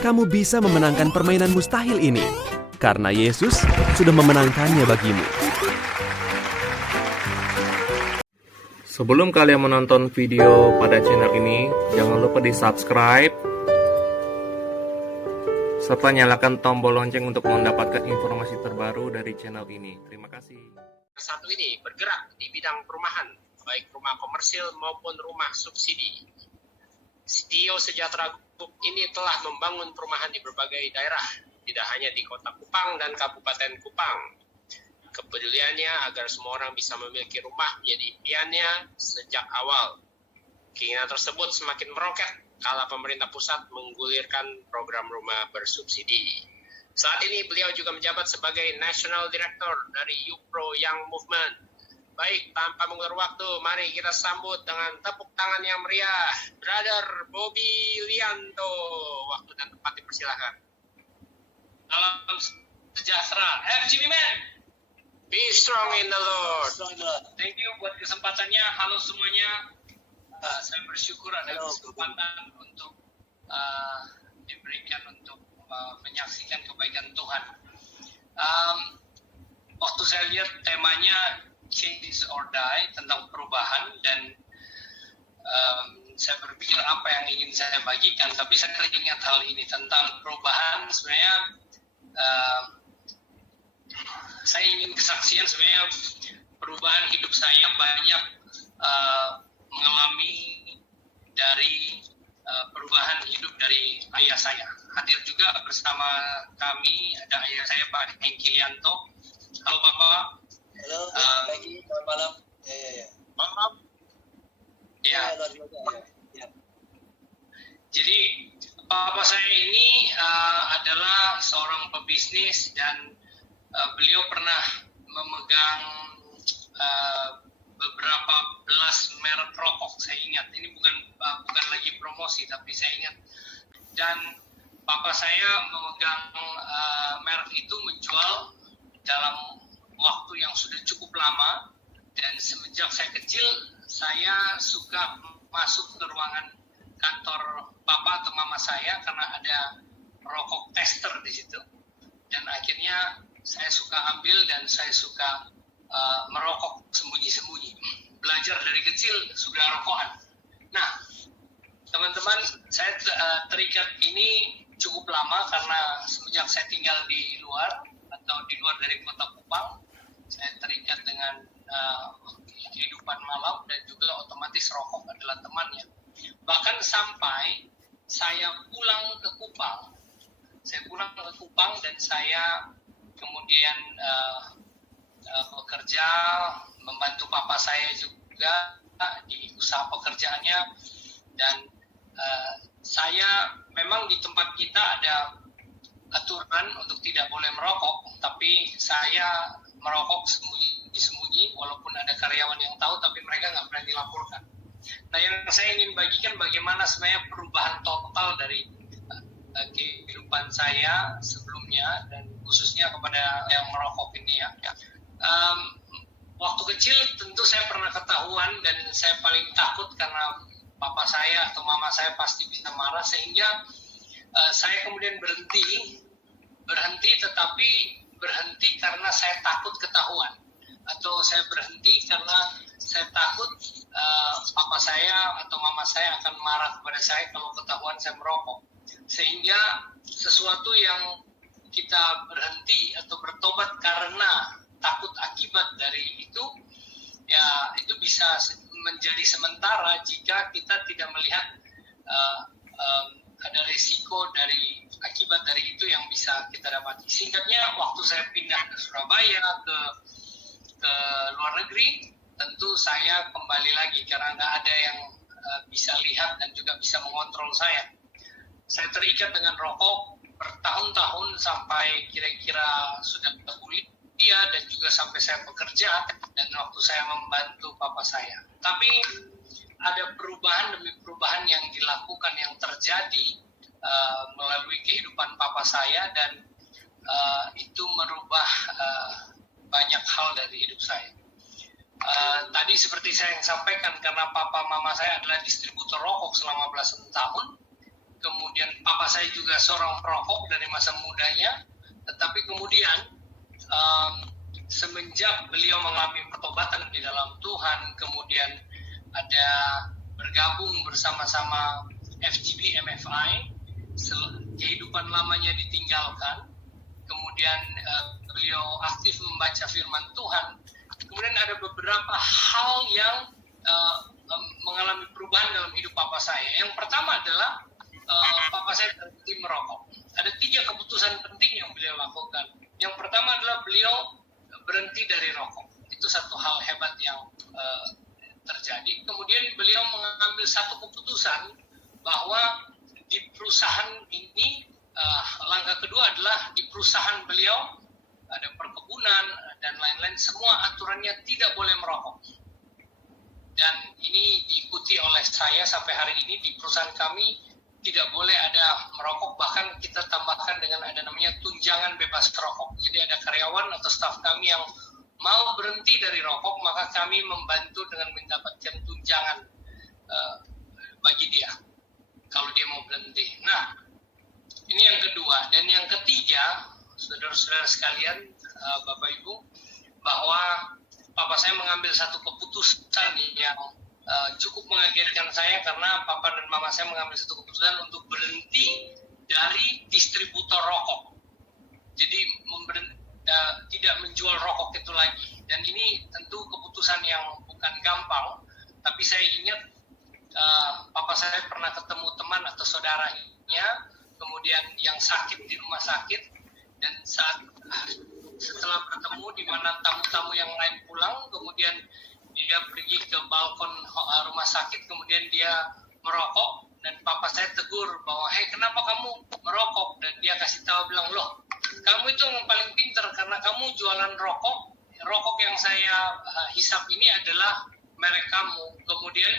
kamu bisa memenangkan permainan mustahil ini. Karena Yesus sudah memenangkannya bagimu. Sebelum kalian menonton video pada channel ini, jangan lupa di-subscribe serta nyalakan tombol lonceng untuk mendapatkan informasi terbaru dari channel ini. Terima kasih. Satu ini bergerak di bidang perumahan, baik rumah komersil maupun rumah subsidi. CEO Sejahtera Group ini telah membangun perumahan di berbagai daerah, tidak hanya di Kota Kupang dan Kabupaten Kupang. Kepeduliannya agar semua orang bisa memiliki rumah menjadi impiannya sejak awal. Keinginan tersebut semakin meroket kala pemerintah pusat menggulirkan program rumah bersubsidi. Saat ini beliau juga menjabat sebagai National Director dari YouPro Young Movement. Baik, tanpa mengulur waktu, mari kita sambut dengan tepuk tangan yang meriah, Brother Bobby Lianto. Waktu dan tempat dipersilakan. Salam sejahtera, FGB Man. Be strong in the Lord. Thank you buat kesempatannya. Halo semuanya. Saya bersyukur ada kesempatan untuk diberikan untuk menyaksikan kebaikan Tuhan. Waktu saya lihat temanya Change or Die tentang perubahan dan saya berpikir apa yang ingin saya bagikan, tapi saya teringat hal ini tentang perubahan. Sebenarnya saya ingin kesaksian sebenarnya perubahan hidup saya banyak mengalami dari perubahan hidup dari ayah saya. Hadir juga bersama kami ada ayah saya Pak Hengki Lianto. Halo Bapak. Halo, pagi, selamat malam. Malam. Ya. Ya. Jadi Bapak saya ini adalah seorang pebisnis dan beliau pernah memegang beberapa belas merek rokok. Saya ingat ini bukan lagi promosi, tapi saya ingat. Dan papa saya memegang merek itu menjual dalam waktu yang sudah cukup lama. Dan semenjak saya kecil, saya suka masuk ke ruangan kantor papa atau mama saya karena ada rokok tester di situ. Dan akhirnya saya suka ambil dan saya suka merokok sembunyi-sembunyi. Belajar dari kecil sudah rokokan. Nah, teman-teman, saya terikat ini cukup lama karena semenjak saya tinggal di luar atau di luar dari Kota Kupang, saya terikat dengan kehidupan malam dan juga otomatis rokok adalah temannya. Bahkan sampai saya pulang ke Kupang. Saya pulang ke Kupang dan saya kemudian bekerja, membantu papa saya juga di usaha pekerjaannya. Dan saya memang di tempat kita ada aturan untuk tidak boleh merokok, tapi saya merokok sembunyi-sembunyi walaupun ada karyawan yang tahu, tapi mereka nggak berani laporkan. Nah, yang saya ingin bagikan bagaimana sebenarnya perubahan total dari kehidupan saya sebelumnya dan khususnya kepada yang merokok ini ya. Waktu kecil tentu saya pernah ketahuan dan saya paling takut karena papa saya atau mama saya pasti bisa marah, sehingga saya kemudian berhenti tetapi berhenti karena saya takut ketahuan, atau saya berhenti karena saya takut papa saya atau mama saya akan marah kepada saya kalau ketahuan saya merokok. Sehingga sesuatu yang kita berhenti atau bertobat karena takut akibat dari itu, ya itu bisa menjadi sementara jika kita tidak melihat ada risiko dari akibat dari itu yang bisa kita dapati. Singkatnya, waktu saya pindah ke Surabaya ke luar negeri, tentu saya kembali lagi karena nggak ada yang bisa lihat dan juga bisa mengontrol saya. Saya terikat dengan rokok bertahun-tahun sampai kira-kira sudah kuliah dan juga sampai saya bekerja dan waktu saya membantu papa saya. Tapi ada perubahan demi perubahan yang dilakukan, yang terjadi melalui kehidupan papa saya, dan itu merubah banyak hal dari hidup saya. Tadi seperti saya yang sampaikan, karena papa mama saya adalah distributor rokok selama belasan tahun, kemudian papa saya juga seorang perokok dari masa mudanya, tetapi kemudian semenjak beliau mengalami pertobatan di dalam Tuhan, kemudian ada bergabung bersama-sama FGB MFI, kehidupan lamanya ditinggalkan, kemudian beliau aktif membaca firman Tuhan, kemudian ada beberapa hal yang mengalami perubahan dalam hidup papa saya. Yang pertama adalah papa saya berhenti merokok. Ada 3 keputusan penting yang beliau lakukan. Yang pertama adalah beliau berhenti dari rokok. Itu satu hal hebat yang terjadi. Kemudian beliau mengambil satu keputusan bahwa di perusahaan ini, langkah kedua adalah di perusahaan beliau ada perkebunan dan lain-lain, semua aturannya tidak boleh merokok. Dan ini diikuti oleh saya sampai hari ini. Di perusahaan kami tidak boleh ada merokok, bahkan kita tambahkan dengan ada namanya tunjangan bebas rokok. Jadi ada karyawan atau staf kami yang mau berhenti dari rokok, maka kami membantu dengan mendapatkan tunjangan bagi dia kalau dia mau berhenti. Nah, ini yang kedua. Dan yang ketiga, saudara-saudara sekalian, Bapak Ibu, bahwa papa saya mengambil satu keputusan yang cukup mengagetkan saya, karena papa dan mama saya mengambil satu keputusan untuk berhenti dari distributor rokok. Jadi tidak menjual rokok itu lagi. Dan ini tentu keputusan yang bukan gampang, tapi saya ingat papa saya pernah ketemu teman atau saudaranya, kemudian yang sakit di rumah sakit, dan setelah bertemu di mana tamu-tamu yang lain pulang, kemudian dia pergi ke balkon rumah sakit, kemudian dia merokok, dan papa saya tegur bahwa, "Hei, kenapa kamu merokok?" Dan dia kasih tahu, bilang, "Loh, kamu itu yang paling pintar karena kamu jualan rokok. Rokok yang saya hisap ini adalah merek kamu. Kemudian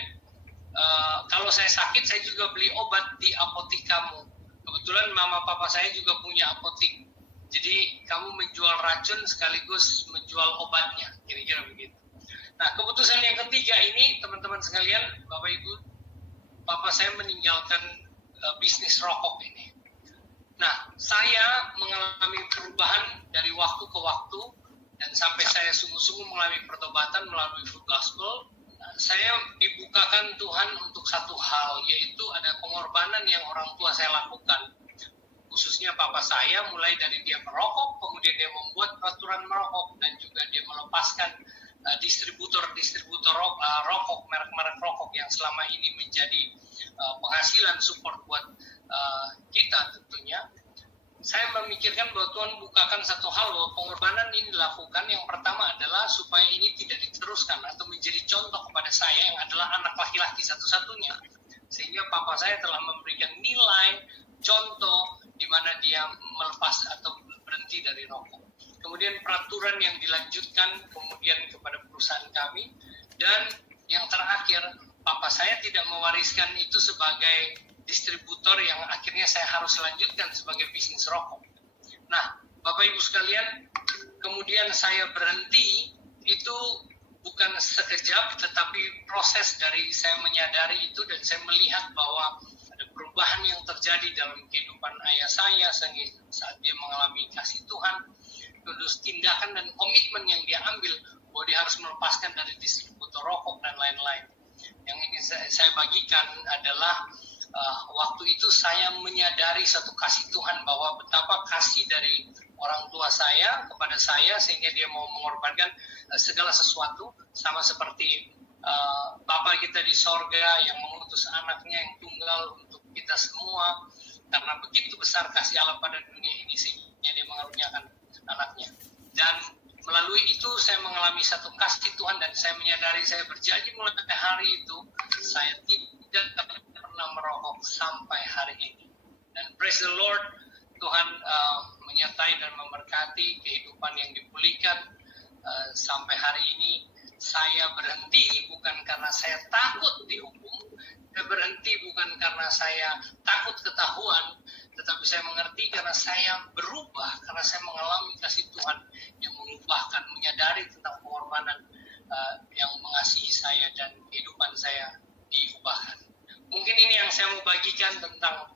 kalau saya sakit, saya juga beli obat di apotik kamu. Kebetulan mama papa saya juga punya apotik. Jadi kamu menjual racun sekaligus menjual obatnya," kira-kira begitu. Nah, keputusan yang ketiga ini, teman-teman sekalian, Bapak Ibu, papa saya meninggalkan bisnis rokok ini. Nah, saya mengalami perubahan dari waktu ke waktu, dan sampai saya sungguh-sungguh mengalami pertobatan melalui Full Gospel. Saya dibukakan Tuhan untuk satu hal, yaitu ada pengorbanan yang orang tua saya lakukan. Khususnya papa saya, mulai dari dia merokok, kemudian dia membuat peraturan merokok, dan juga dia melepaskan distributor rokok, merek-merek rokok yang selama ini menjadi penghasilan support buat kita tentunya. Saya memikirkan bahwa Tuhan bukakan satu hal, bahwa pengorbanan ini dilakukan. Yang pertama adalah supaya ini tidak diteruskan atau menjadi contoh kepada saya yang adalah anak laki-laki satu-satunya. Sehingga papa saya telah memberikan nilai, contoh, di mana dia melepas atau berhenti dari rokok. Kemudian peraturan yang dilanjutkan kemudian kepada perusahaan kami. Dan yang terakhir, papa saya tidak mewariskan itu sebagai distributor yang akhirnya saya harus lanjutkan sebagai bisnis rokok. Nah, Bapak Ibu sekalian, kemudian saya berhenti itu bukan sekejap, tetapi proses dari saya menyadari itu, dan saya melihat bahwa ada perubahan yang terjadi dalam kehidupan ayah saya saat dia mengalami kasih Tuhan, terus tindakan dan komitmen yang dia ambil bahwa dia harus melepaskan dari distributor rokok dan lain-lain. Yang ini saya bagikan adalah waktu itu saya menyadari satu kasih Tuhan, bahwa betapa kasih dari orang tua saya kepada saya, sehingga dia mau mengorbankan segala sesuatu, sama seperti Bapa kita di sorga yang mengutus anaknya yang tunggal untuk kita semua, karena begitu besar kasih Allah pada dunia ini sehingga dia mengaruniakan anaknya. Dan melalui itu saya mengalami satu kasih Tuhan, dan saya menyadari, saya berjanji mulai hari itu saya tidak pernah merokok sampai hari ini. Dan praise the Lord, Tuhan menyertai dan memberkati kehidupan yang dipulihkan. Sampai hari ini saya berhenti bukan karena saya takut dihukum, saya berhenti bukan karena saya takut ketahuan, tetapi saya mengerti karena saya berubah, karena saya mengalami kasih Tuhan yang mengubahkan, menyadari tentang pengorbanan yang mengasihi saya, dan kehidupan saya diubahkan. Mungkin ini yang saya mau bagikan tentang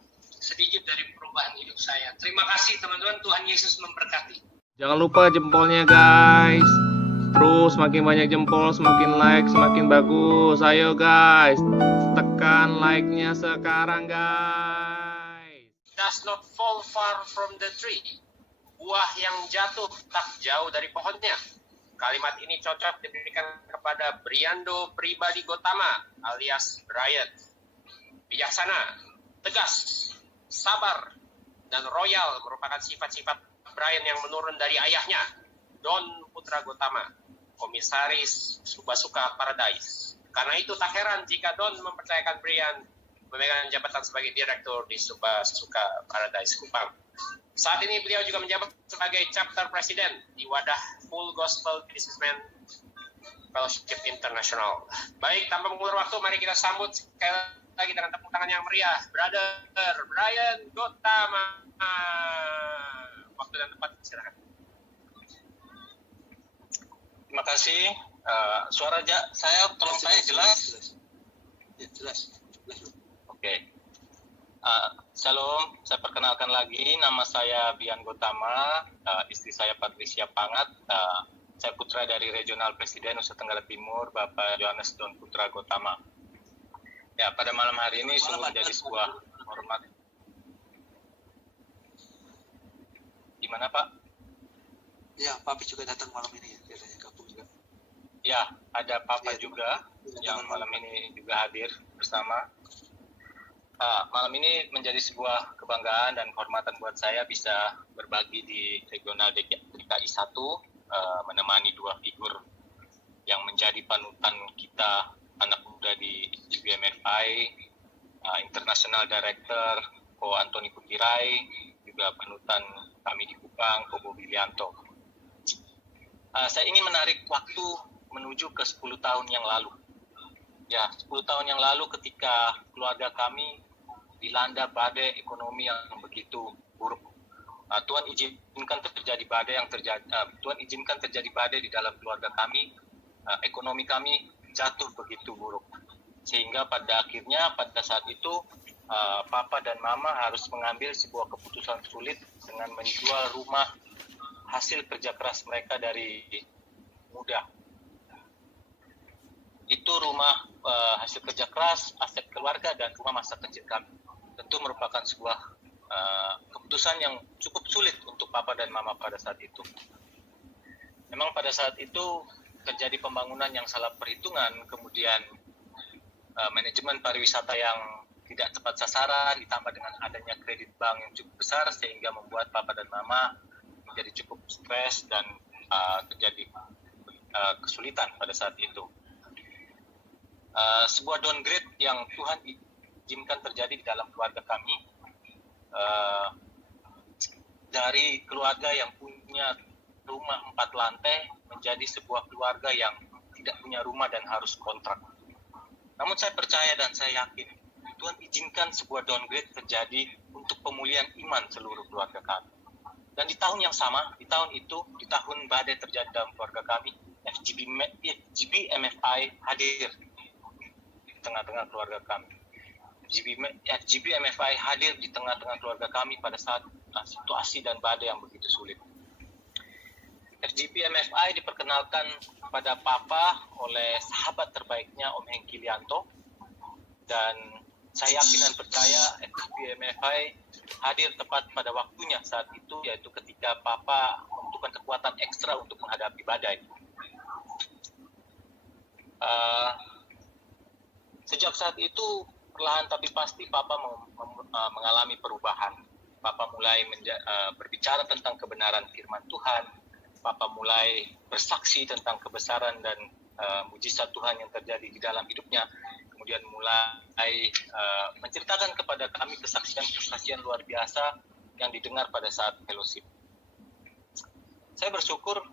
sedikit dari perubahan hidup saya. Terima kasih teman-teman, Tuhan Yesus memberkati. Jangan lupa jempolnya guys. Terus semakin banyak jempol, semakin like, semakin bagus. Ayo guys, tekan like-nya sekarang guys. Does not fall far from the tree. Buah yang jatuh tak jauh dari pohonnya. Kalimat ini cocok diberikan kepada Briando Pribadi Gotama alias Brian. Bijaksana, tegas, sabar, dan royal merupakan sifat-sifat Brian yang menurun dari ayahnya, Don Putra Gotama, komisaris Subasuka Paradise. Karena itu tak heran jika Don mempercayakan Brian memegang jabatan sebagai direktur di Subasuka Paradise Kupang. Saat ini beliau juga menjabat sebagai chapter president di wadah Full Gospel Businessman Fellowship International. Baik, tanpa mengulur waktu, mari kita sambut sekali lagi dengan tepuk tangan yang meriah, Brother Brian Gotama. Waktu dan tempat, silakan. Terima kasih. Suara saya tolong saya jelas. Ya, jelas. Oke. Shalom, saya perkenalkan lagi, nama saya Bian Gotama, istri saya Patricia Pangat, saya putra dari Regional Presiden Nusa Tenggara Timur, Bapak Johannes Don Putra Gotama. Ya, pada malam hari ini sungguh menjadi sebuah hormat. Gimana Pak? Ya, Papi juga datang malam ini ya, katanya gabung juga. Ya, ada Papa Ya, juga yang malam ini juga hadir bersama. Malam ini menjadi sebuah kebanggaan dan kehormatan buat saya bisa berbagi di regional DKI 1, menemani dua figur yang menjadi panutan kita anak muda di GBMFI, International Director Ko Antoni Kutirai, juga panutan kami di Kupang, Ko Bobi Lianto. Saya ingin menarik waktu menuju ke 10 tahun yang lalu. Ya, 10 tahun yang lalu ketika keluarga kami dilanda badai ekonomi yang begitu buruk. Tuhan izinkan terjadi badai di dalam keluarga kami. Ekonomi kami jatuh begitu buruk. Sehingga pada akhirnya pada saat itu Papa dan Mama harus mengambil sebuah keputusan sulit dengan menjual rumah hasil kerja keras mereka dari muda. Itu rumah hasil kerja keras, aset keluarga, dan rumah masa kecil kami. Tentu merupakan sebuah keputusan yang cukup sulit untuk Papa dan Mama pada saat itu. Memang pada saat itu terjadi pembangunan yang salah perhitungan, kemudian manajemen pariwisata yang tidak tepat sasaran, ditambah dengan adanya kredit bank yang cukup besar, sehingga membuat Papa dan Mama menjadi cukup stres dan terjadi kesulitan pada saat itu. Sebuah downgrade yang Tuhan izinkan terjadi di dalam keluarga kami, dari keluarga yang punya rumah 4 lantai menjadi sebuah keluarga yang tidak punya rumah dan harus kontrak. Namun saya percaya dan saya yakin Tuhan izinkan sebuah downgrade terjadi untuk pemulihan iman seluruh keluarga kami. Dan di tahun yang sama, di tahun itu, di tahun badai terjadi dalam keluarga kami, GBMFI hadir di tengah-tengah keluarga kami. GBMFI hadir di tengah-tengah keluarga kami pada saat situasi dan badai yang begitu sulit. GBMFI diperkenalkan kepada Papa oleh sahabat terbaiknya Om Hengki Lianto, dan saya yakin dan percaya GBMFI hadir tepat pada waktunya saat itu, yaitu ketika Papa membutuhkan kekuatan ekstra untuk menghadapi badai. Sejak saat itu, perlahan tapi pasti Papa mengalami perubahan. Papa mulai berbicara tentang kebenaran firman Tuhan. Papa mulai bersaksi tentang kebesaran dan mujizat Tuhan yang terjadi di dalam hidupnya. Kemudian mulai menceritakan kepada kami kesaksian-kesaksian luar biasa yang didengar pada saat fellowship. Saya bersyukur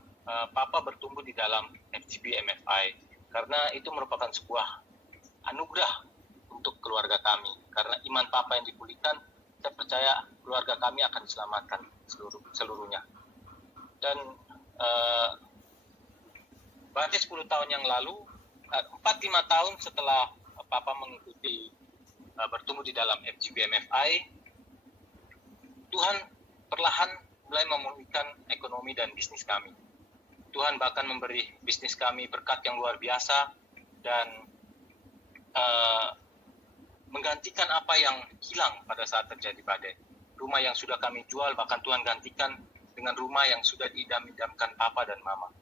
Papa bertumbuh di dalam FGB MFI karena itu merupakan sebuah anugerah untuk keluarga kami. Karena iman Papa yang dipulihkan, saya percaya keluarga kami akan diselamatkan seluruhnya. Dan berarti 10 tahun yang lalu, 4-5 tahun setelah Papa mengikuti bertumbuh di dalam FGB MFI, perlahan mulai memulihkan ekonomi dan bisnis kami. Tuhan bahkan memberi bisnis kami berkat yang luar biasa dan menggantikan apa yang hilang pada saat terjadi badai. Rumah yang sudah kami jual bahkan Tuhan gantikan dengan rumah yang sudah diidam-idamkan Papa dan Mama.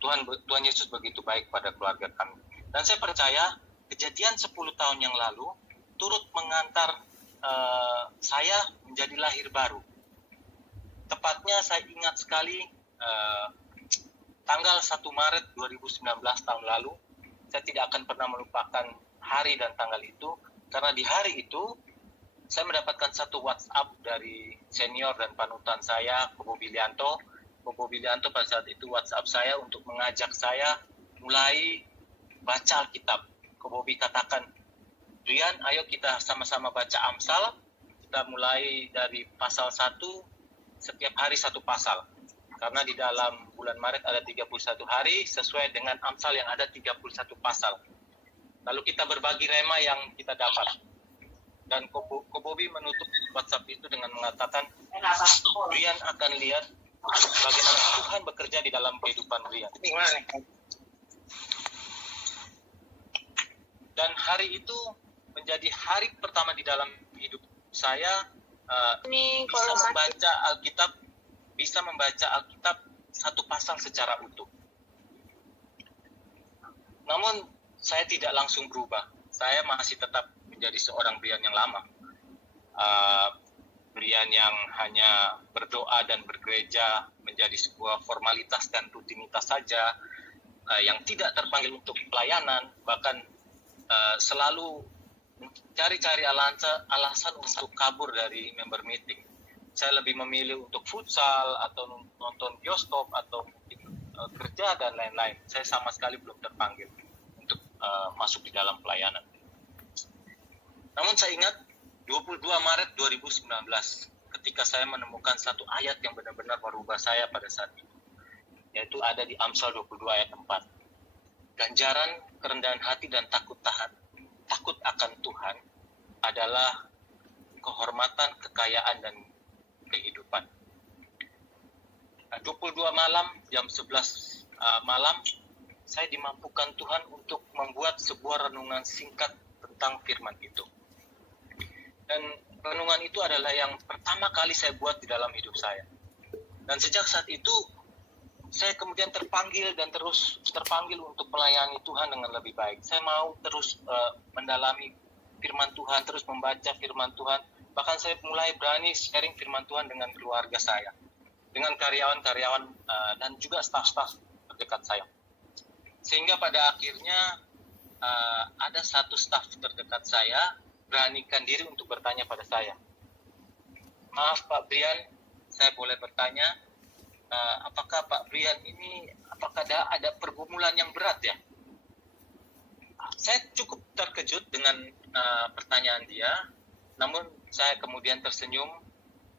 Tuhan Yesus begitu baik pada keluarga kami. Dan saya percaya kejadian 10 tahun yang lalu turut mengantar saya menjadi lahir baru. Tepatnya saya ingat sekali tanggal 1 Maret 2019 tahun lalu, saya tidak akan pernah melupakan hari dan tanggal itu, karena di hari itu saya mendapatkan satu WhatsApp dari senior dan panutan saya, Kobo Bilianto. Kobo Bilianto pada saat itu WhatsApp saya untuk mengajak saya mulai baca Alkitab. Kobo katakan, Brian, ayo kita sama-sama baca Amsal. Kita mulai dari pasal 1, setiap hari satu pasal. Karena di dalam bulan Maret ada 31 hari, sesuai dengan Amsal yang ada 31 pasal. Lalu kita berbagi rema yang kita dapat. Dan Kobobi menutup WhatsApp itu dengan mengatakan, Brian akan lihat bagaimana Tuhan bekerja di dalam kehidupan Brian. Dan hari itu menjadi hari pertama di dalam hidup saya bisa membaca Alkitab satu pasal secara utuh. Namun saya tidak langsung berubah. Saya masih tetap menjadi seorang Brian yang lama. Brian yang hanya berdoa dan bergereja menjadi sebuah formalitas dan rutinitas saja, yang tidak terpanggil untuk pelayanan, bahkan selalu cari-cari alasan untuk kabur dari member meeting. Saya lebih memilih untuk futsal atau nonton bioskop atau mungkin kerja dan lain-lain. Saya sama sekali belum terpanggil untuk masuk di dalam pelayanan. Namun saya ingat 22 Maret 2019 ketika saya menemukan satu ayat yang benar-benar merubah saya pada saat itu, yaitu ada di Amsal 22 ayat 4. Ganjaran kerendahan hati dan takut akan Tuhan adalah kehormatan, kekayaan, dan kehidupan. 22 malam, jam 11 malam, saya dimampukan Tuhan untuk membuat sebuah renungan singkat tentang firman itu. Dan renungan itu adalah yang pertama kali saya buat di dalam hidup saya. Dan sejak saat itu, saya kemudian terpanggil untuk melayani Tuhan dengan lebih baik. Saya mau terus mendalami firman Tuhan, terus membaca firman Tuhan. Bahkan saya mulai berani sharing firman Tuhan dengan keluarga saya, dengan karyawan-karyawan dan juga staf-staf terdekat saya. Sehingga pada akhirnya ada satu staf terdekat saya beranikan diri untuk bertanya pada saya, maaf Pak Brian, saya boleh bertanya, apakah Pak Brian ini ada pergumulan yang berat ya? Saya cukup terkejut dengan pertanyaan dia, namun saya kemudian tersenyum,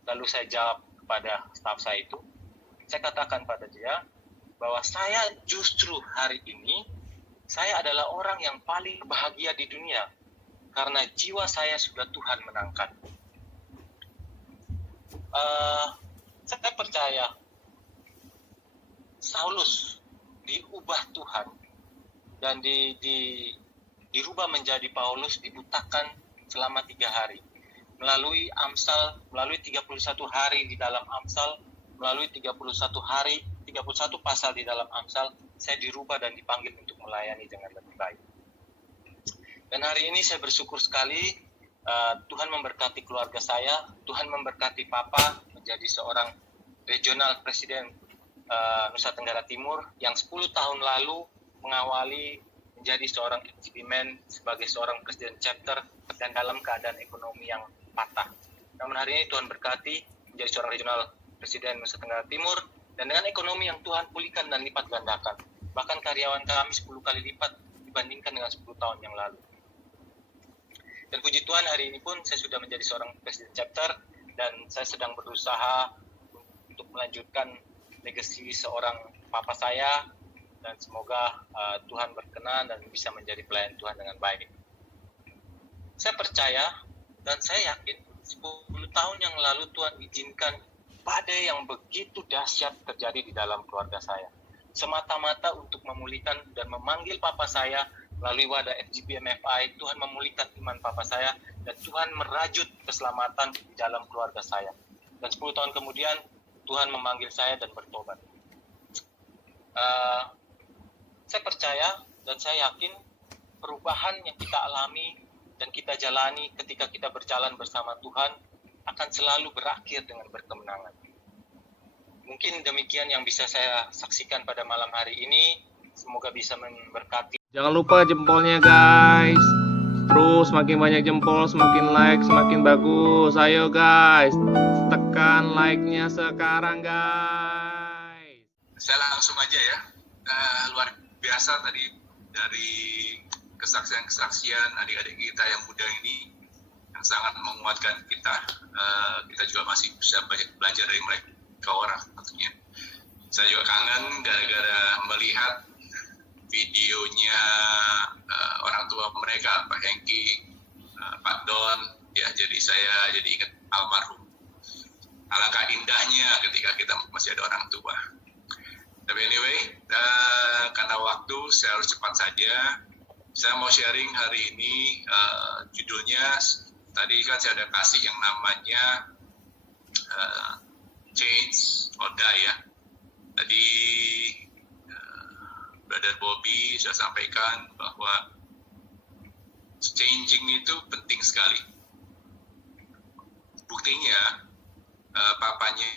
lalu saya jawab kepada staf saya itu, saya katakan pada dia bahwa saya justru hari ini, saya adalah orang yang paling bahagia di dunia, karena jiwa saya sudah Tuhan menangkan. Saya percaya Saulus diubah Tuhan dan dirubah menjadi Paulus, dibutakan selama 3 hari. Melalui Amsal, melalui 31 hari di dalam Amsal, melalui 31 pasal di dalam Amsal, saya dirubah dan dipanggil untuk melayani dengan lebih baik. Dan hari ini saya bersyukur sekali Tuhan memberkati keluarga saya, Tuhan memberkati Papa menjadi seorang regional presiden Nusa Tenggara Timur yang 10 tahun lalu mengawali menjadi seorang eksperimen sebagai seorang presiden chapter dan dalam keadaan ekonomi yang patah. Namun hari ini Tuhan berkati menjadi seorang regional presiden Nusa Tenggara Timur dan dengan ekonomi yang Tuhan pulihkan dan lipat gandakan. Bahkan karyawan kami 10 kali lipat dibandingkan dengan 10 tahun yang lalu. Dan puji Tuhan hari ini pun saya sudah menjadi seorang presiden chapter dan saya sedang berusaha untuk melanjutkan legasi seorang papa saya dan semoga Tuhan berkenan dan bisa menjadi pelayan Tuhan dengan baik. Saya percaya dan saya yakin 10 tahun yang lalu Tuhan izinkan badai yang begitu dahsyat terjadi di dalam keluarga saya. Semata-mata untuk memulihkan dan memanggil papa saya melalui wadah FGBMFI, Tuhan memulihkan iman papa saya, dan Tuhan merajut keselamatan di dalam keluarga saya. Dan 10 tahun kemudian, Tuhan memanggil saya dan bertobat. Saya percaya dan saya yakin perubahan yang kita alami dan kita jalani ketika kita berjalan bersama Tuhan akan selalu berakhir dengan berkemenangan. Mungkin demikian yang bisa saya saksikan pada malam hari ini. Semoga bisa memberkati. Jangan lupa jempolnya guys. Terus semakin banyak jempol, semakin like, semakin bagus. Ayo guys, tekan like-nya sekarang guys. Saya langsung aja ya. Luar biasa tadi dari kesaksian-kesaksian adik-adik kita yang muda ini yang sangat menguatkan kita. Kita juga masih bisa banyak belajar dari mereka orang tentunya. Saya juga kangen gara-gara melihat videonya orang tua mereka, Pak Hengki, Pak Don, ya, jadi saya jadi ingat almarhum. Alangkah indahnya ketika kita masih ada orang tua. Tapi anyway, karena waktu saya harus cepat saja. Saya mau sharing hari ini, judulnya tadi kan saya ada kasih yang namanya Change or Die ya. Tadi Brother Bobby sudah sampaikan bahwa changing itu penting sekali. Buktinya papanya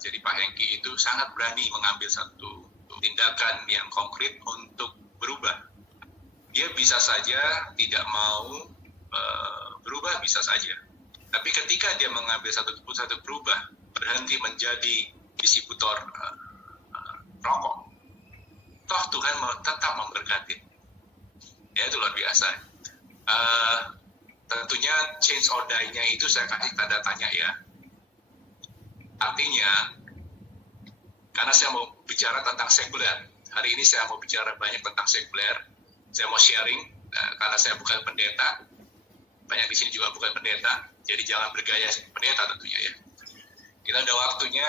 jadi Pak Hengki itu sangat berani mengambil satu tindakan yang konkret untuk berubah. Dia bisa saja tidak mau berubah, bisa saja. Tapi ketika dia mengambil satu berubah, berhenti menjadi distributor rokok, toh Tuhan tetap memberkati. Ya, itu luar biasa. Tentunya change or die-nya itu saya kasih tanda tanya ya. Artinya, karena saya mau bicara tentang sekuler, hari ini saya mau bicara banyak tentang sekuler. Saya mau sharing, karena saya bukan pendeta, banyak di sini juga bukan pendeta, jadi jangan bergaya pendeta tentunya ya. Kita ada waktunya,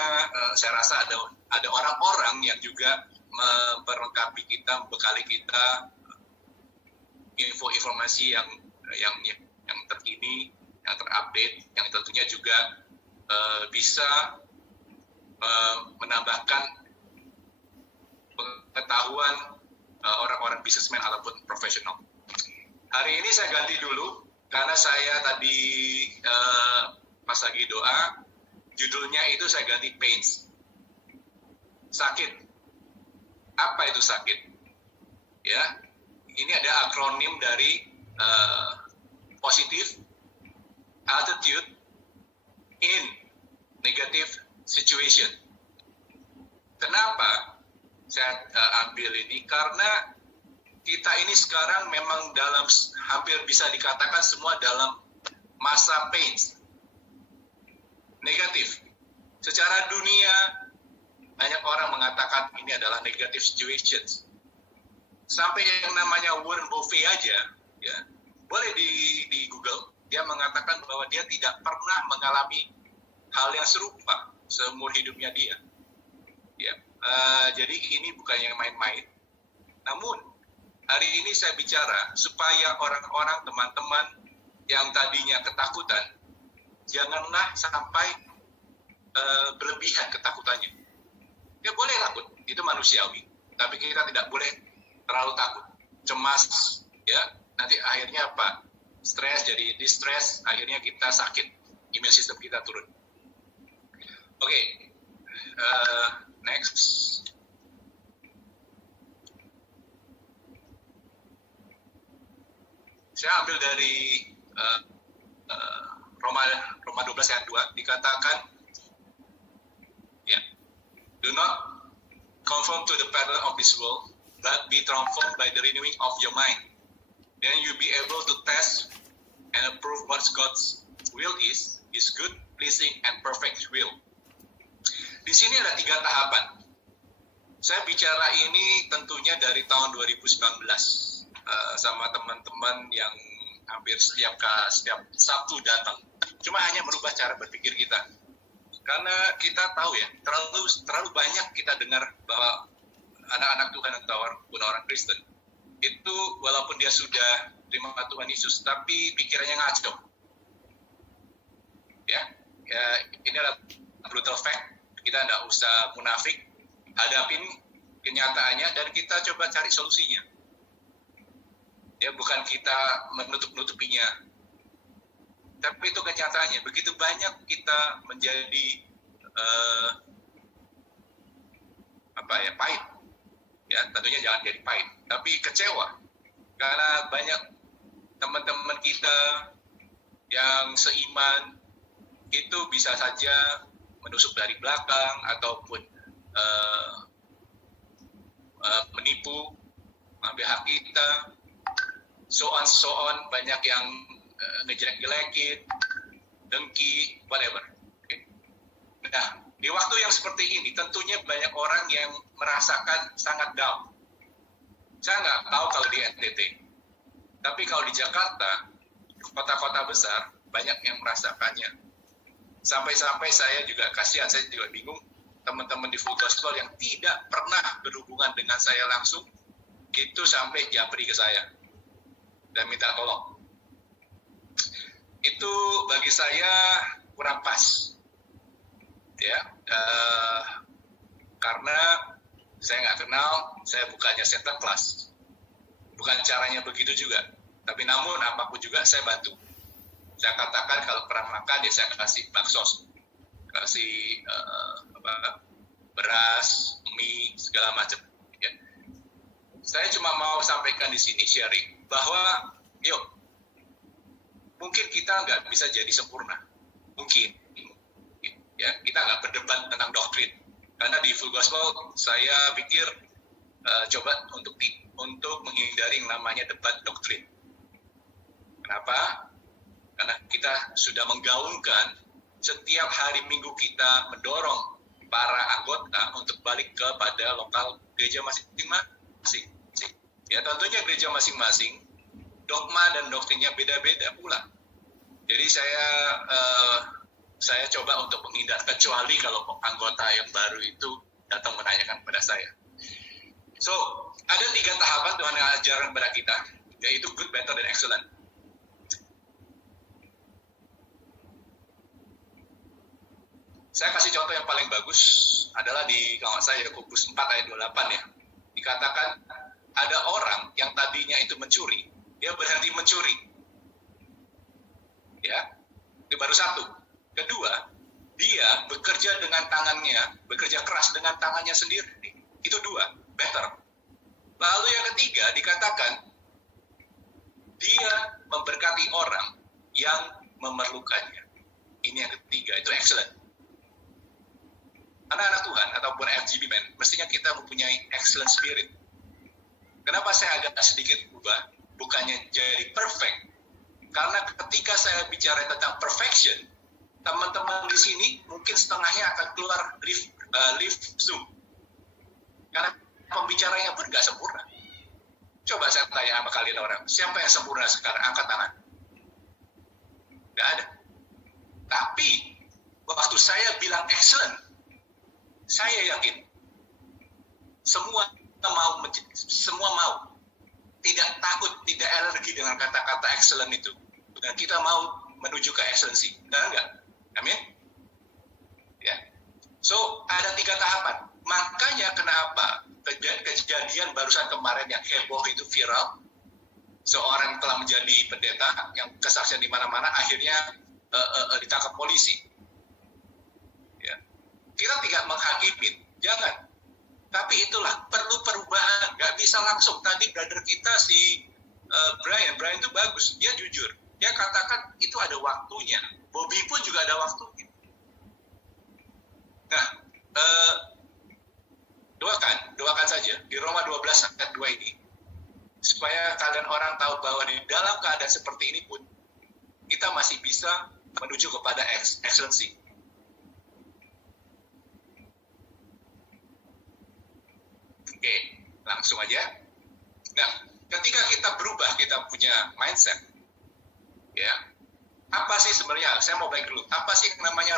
saya rasa ada orang-orang yang juga memperlengkapi kita, membekali kita informasi yang terkini, yang terupdate, yang tentunya juga bisa menambahkan pengetahuan orang-orang bisnismen ataupun profesional. Hari ini saya ganti dulu karena saya tadi pas lagi doa, judulnya itu saya ganti pains. Sakit. Apa itu sakit? Ya, ini ada akronim dari positive, attitude, in negative situation. Kenapa saya ambil ini? Karena kita ini sekarang memang hampir bisa dikatakan semua dalam masa pains. Negatif. Secara dunia, banyak orang mengatakan ini adalah negative situations. Sampai yang namanya Warren Buffett aja, ya, boleh di Google, dia mengatakan bahwa dia tidak pernah mengalami hal yang serupa seumur hidupnya dia. Ya, jadi ini bukan yang main-main. Namun hari ini saya bicara supaya orang-orang, teman-teman yang tadinya ketakutan, janganlah sampai berlebihan ketakutannya. Ya boleh takut, itu manusiawi. Tapi kita tidak boleh terlalu takut, cemas, ya. Nanti akhirnya apa? Stres, jadi distress, akhirnya kita sakit, imun sistem kita turun. Oke, next. Saya ambil dari Roma 12 ayat 2, dikatakan, ya, do not conform to the pattern of this world, but be transformed by the renewing of your mind. Then you'll be able to test and approve what God's will is, His good, pleasing, and perfect will. Di sini ada 3 tahapan. Saya bicara ini tentunya dari tahun 2019 sama teman-teman yang hampir setiap Sabtu datang. Cuma hanya merubah cara berpikir kita. Karena kita tahu ya, terlalu banyak kita dengar bahwa anak-anak Tuhan atau orang Kristen itu walaupun dia sudah terima Tuhan Yesus, tapi pikirannya ngaco. Ya, ini adalah brutal fact. Kita tidak usah munafik, hadapin kenyataannya dan kita coba cari solusinya. Ya, bukan kita menutup-nutupinya. Tapi itu kenyataannya. Begitu banyak kita menjadi pahit. Ya, tentunya jangan jadi pahit, tapi kecewa karena banyak teman-teman kita yang seiman itu bisa saja menusuk dari belakang ataupun menipu, ambil hak kita, so on, banyak yang ngejelek-jelekin, dengki, whatever. Okay. Nah, di waktu yang seperti ini, tentunya banyak orang yang merasakan sangat down. Saya nggak tahu kalau di NTT, tapi kalau di Jakarta, kota-kota besar, banyak yang merasakannya. Sampai-sampai saya juga kasihan, saya juga bingung, teman-teman di Full Gospel yang tidak pernah berhubungan dengan saya langsung, itu sampai japri ke saya dan minta tolong. Itu bagi saya kurang pas, ya, karena saya nggak kenal, saya bukannya center class, bukan caranya begitu juga, tapi namun apapun juga saya bantu. Saya katakan kalau kurang makan ya saya kasih baksos, kasih beras, mie, segala macam. Ya. Saya cuma mau sampaikan di sini sharing bahwa, yuk, mungkin kita nggak bisa jadi sempurna, mungkin, ya kita nggak berdebat tentang doktrin, karena di Full Gospel saya pikir coba untuk menghindari yang namanya debat doktrin. Kenapa? Karena kita sudah menggaungkan setiap hari Minggu kita mendorong para anggota untuk balik kepada lokal gereja masing-masing. Ya tentunya gereja masing-masing dogma dan doktrinnya beda-beda pula. Jadi saya coba untuk menghindar, kecuali kalau anggota yang baru itu datang menanyakan kepada saya. So, ada 3 tahapan Tuhan yang ajarkan kepada kita, yaitu good, better, dan excellent. Saya kasih contoh yang paling bagus adalah di kalau saya Yakobus 4 ayat 28 ya. Dikatakan ada orang yang tadinya itu mencuri, dia berhenti mencuri. Ya, itu baru satu. Kedua, dia bekerja dengan tangannya, bekerja keras dengan tangannya sendiri. Itu 2, better. Lalu yang ketiga dikatakan dia memberkati orang yang memerlukannya. Ini yang ketiga, itu excellent. Anak-anak Tuhan ataupun FGB men, mestinya kita mempunyai excellent spirit. Kenapa saya agak sedikit berubah? Bukannya jadi perfect. Karena ketika saya bicara tentang perfection, teman-teman di sini mungkin setengahnya akan keluar live Zoom. Karena pembicaranya pun nggak sempurna. Coba saya tanya sama kalian orang, siapa yang sempurna sekarang? Angkat tangan. Nggak ada. Tapi, waktu saya bilang excellent, saya yakin semua mau, tidak takut, tidak alergi dengan kata-kata excellent itu. Dan kita mau menuju ke excellency, enggak? Amin. Ya. So ada 3 tahapan. Makanya kenapa kejadian barusan kemarin yang heboh itu viral, seorang yang telah menjadi pendeta yang kesaksian di mana-mana akhirnya ditangkap polisi. Kita tidak menghakimin, jangan. Tapi itulah, perlu perubahan, nggak bisa langsung. Tadi brother kita si Brian itu bagus, dia jujur. Dia katakan itu ada waktunya. Bobby pun juga ada waktunya. Nah, doakan saja di Roma 12 ayat 2 ini, supaya kalian orang tahu bahwa di dalam keadaan seperti ini pun, kita masih bisa menuju kepada excellency. Oke, langsung aja. Nah, ketika kita berubah, kita punya mindset, ya. Apa sih sebenarnya? Saya mau balik dulu. Apa sih yang namanya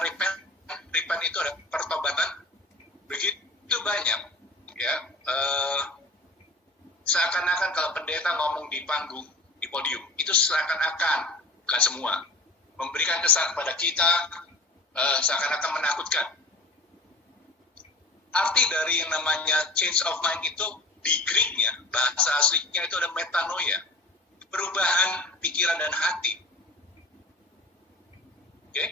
repent itu ada pertobatan begitu banyak, ya. Seakan-akan kalau pendeta ngomong di panggung, di podium, itu seakan-akan, bukan semua, memberikan kesan kepada kita, seakan-akan menakutkan. Arti dari yang namanya change of mind itu di Greek-nya, bahasa aslinya itu ada metanoia, perubahan pikiran dan hati. Oke.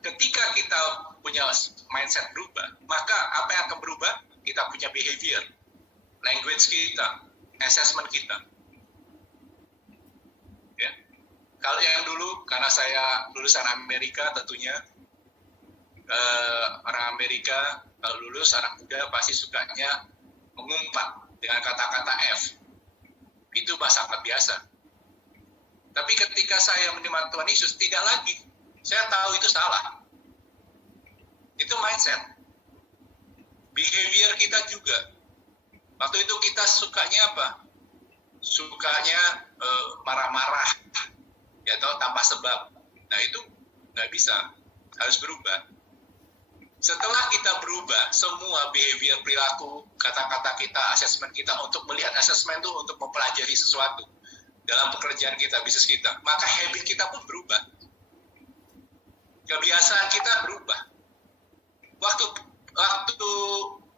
Ketika kita punya mindset berubah, maka apa yang akan berubah? Kita punya behavior, language kita, assessment kita. Ya. Kalau yang dulu, karena saya lulusan Amerika tentunya, orang Amerika kalau lulus anak muda pasti sukanya mengumpat dengan kata-kata F. Itu sangat biasa. Tapi ketika saya menerima Tuhan Yesus, tidak lagi. Saya tahu itu salah. Itu mindset. Behavior kita juga. Waktu itu kita sukanya apa? Sukanya marah-marah. Ya, atau tanpa sebab. Nah, itu nggak bisa. Harus berubah. Setelah kita berubah, semua behavior, perilaku, kata-kata kita, asesmen kita, untuk melihat asesmen itu untuk mempelajari sesuatu dalam pekerjaan kita, bisnis kita, maka habit kita pun berubah. Kebiasaan kita berubah. Waktu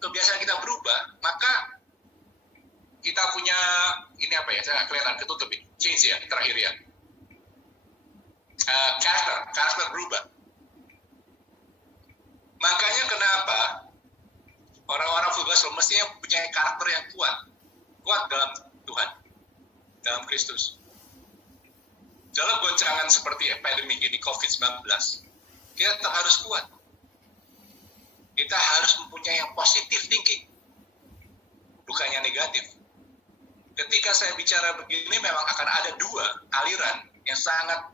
kebiasaan kita berubah, maka kita punya, ini apa ya, saya kelihatan ketutup ini, change ya, terakhir ya. Karakter berubah. Makanya kenapa orang-orang full gospel mestinya punya karakter yang kuat dalam Tuhan, dalam Kristus. Dalam goncangan seperti epidemi ini COVID-19, kita tetap harus kuat. Kita harus mempunyai yang positive thinking, bukan yang negatif. Ketika saya bicara begini, memang akan ada dua aliran yang sangat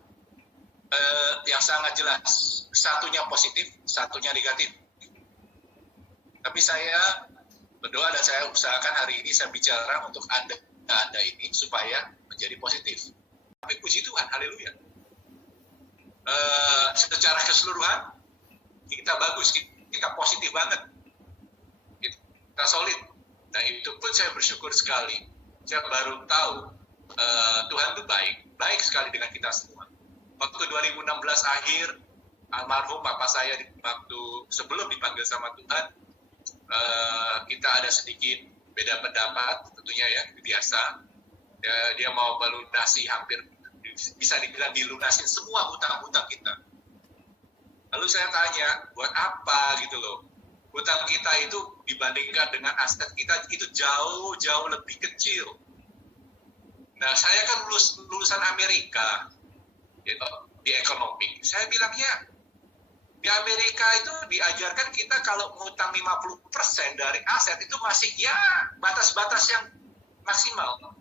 jelas. Satunya positif, satunya negatif. Tapi saya berdoa dan saya usahakan hari ini saya bicara untuk Anda ini supaya menjadi positif. Tapi puji Tuhan, haleluya. Secara keseluruhan kita bagus, kita positif banget. Kita solid. Nah, itu pun saya bersyukur sekali. Saya baru tahu Tuhan itu baik sekali dengan kita semua. Waktu 2016 akhir, almarhum Bapak saya waktu sebelum dipanggil sama Tuhan, kita ada sedikit beda pendapat, tentunya ya, biasa. Dia mau melunasi hampir, bisa dibilang dilunasin semua hutang-hutang kita. Lalu saya tanya, buat apa gitu loh? Hutang kita itu dibandingkan dengan aset kita itu jauh lebih kecil. Nah, saya kan lulusan Amerika, gitu, di ekonomi. Saya bilangnya, di Amerika itu diajarkan kita kalau ngutang 50% dari aset itu masih ya batas-batas yang maksimal.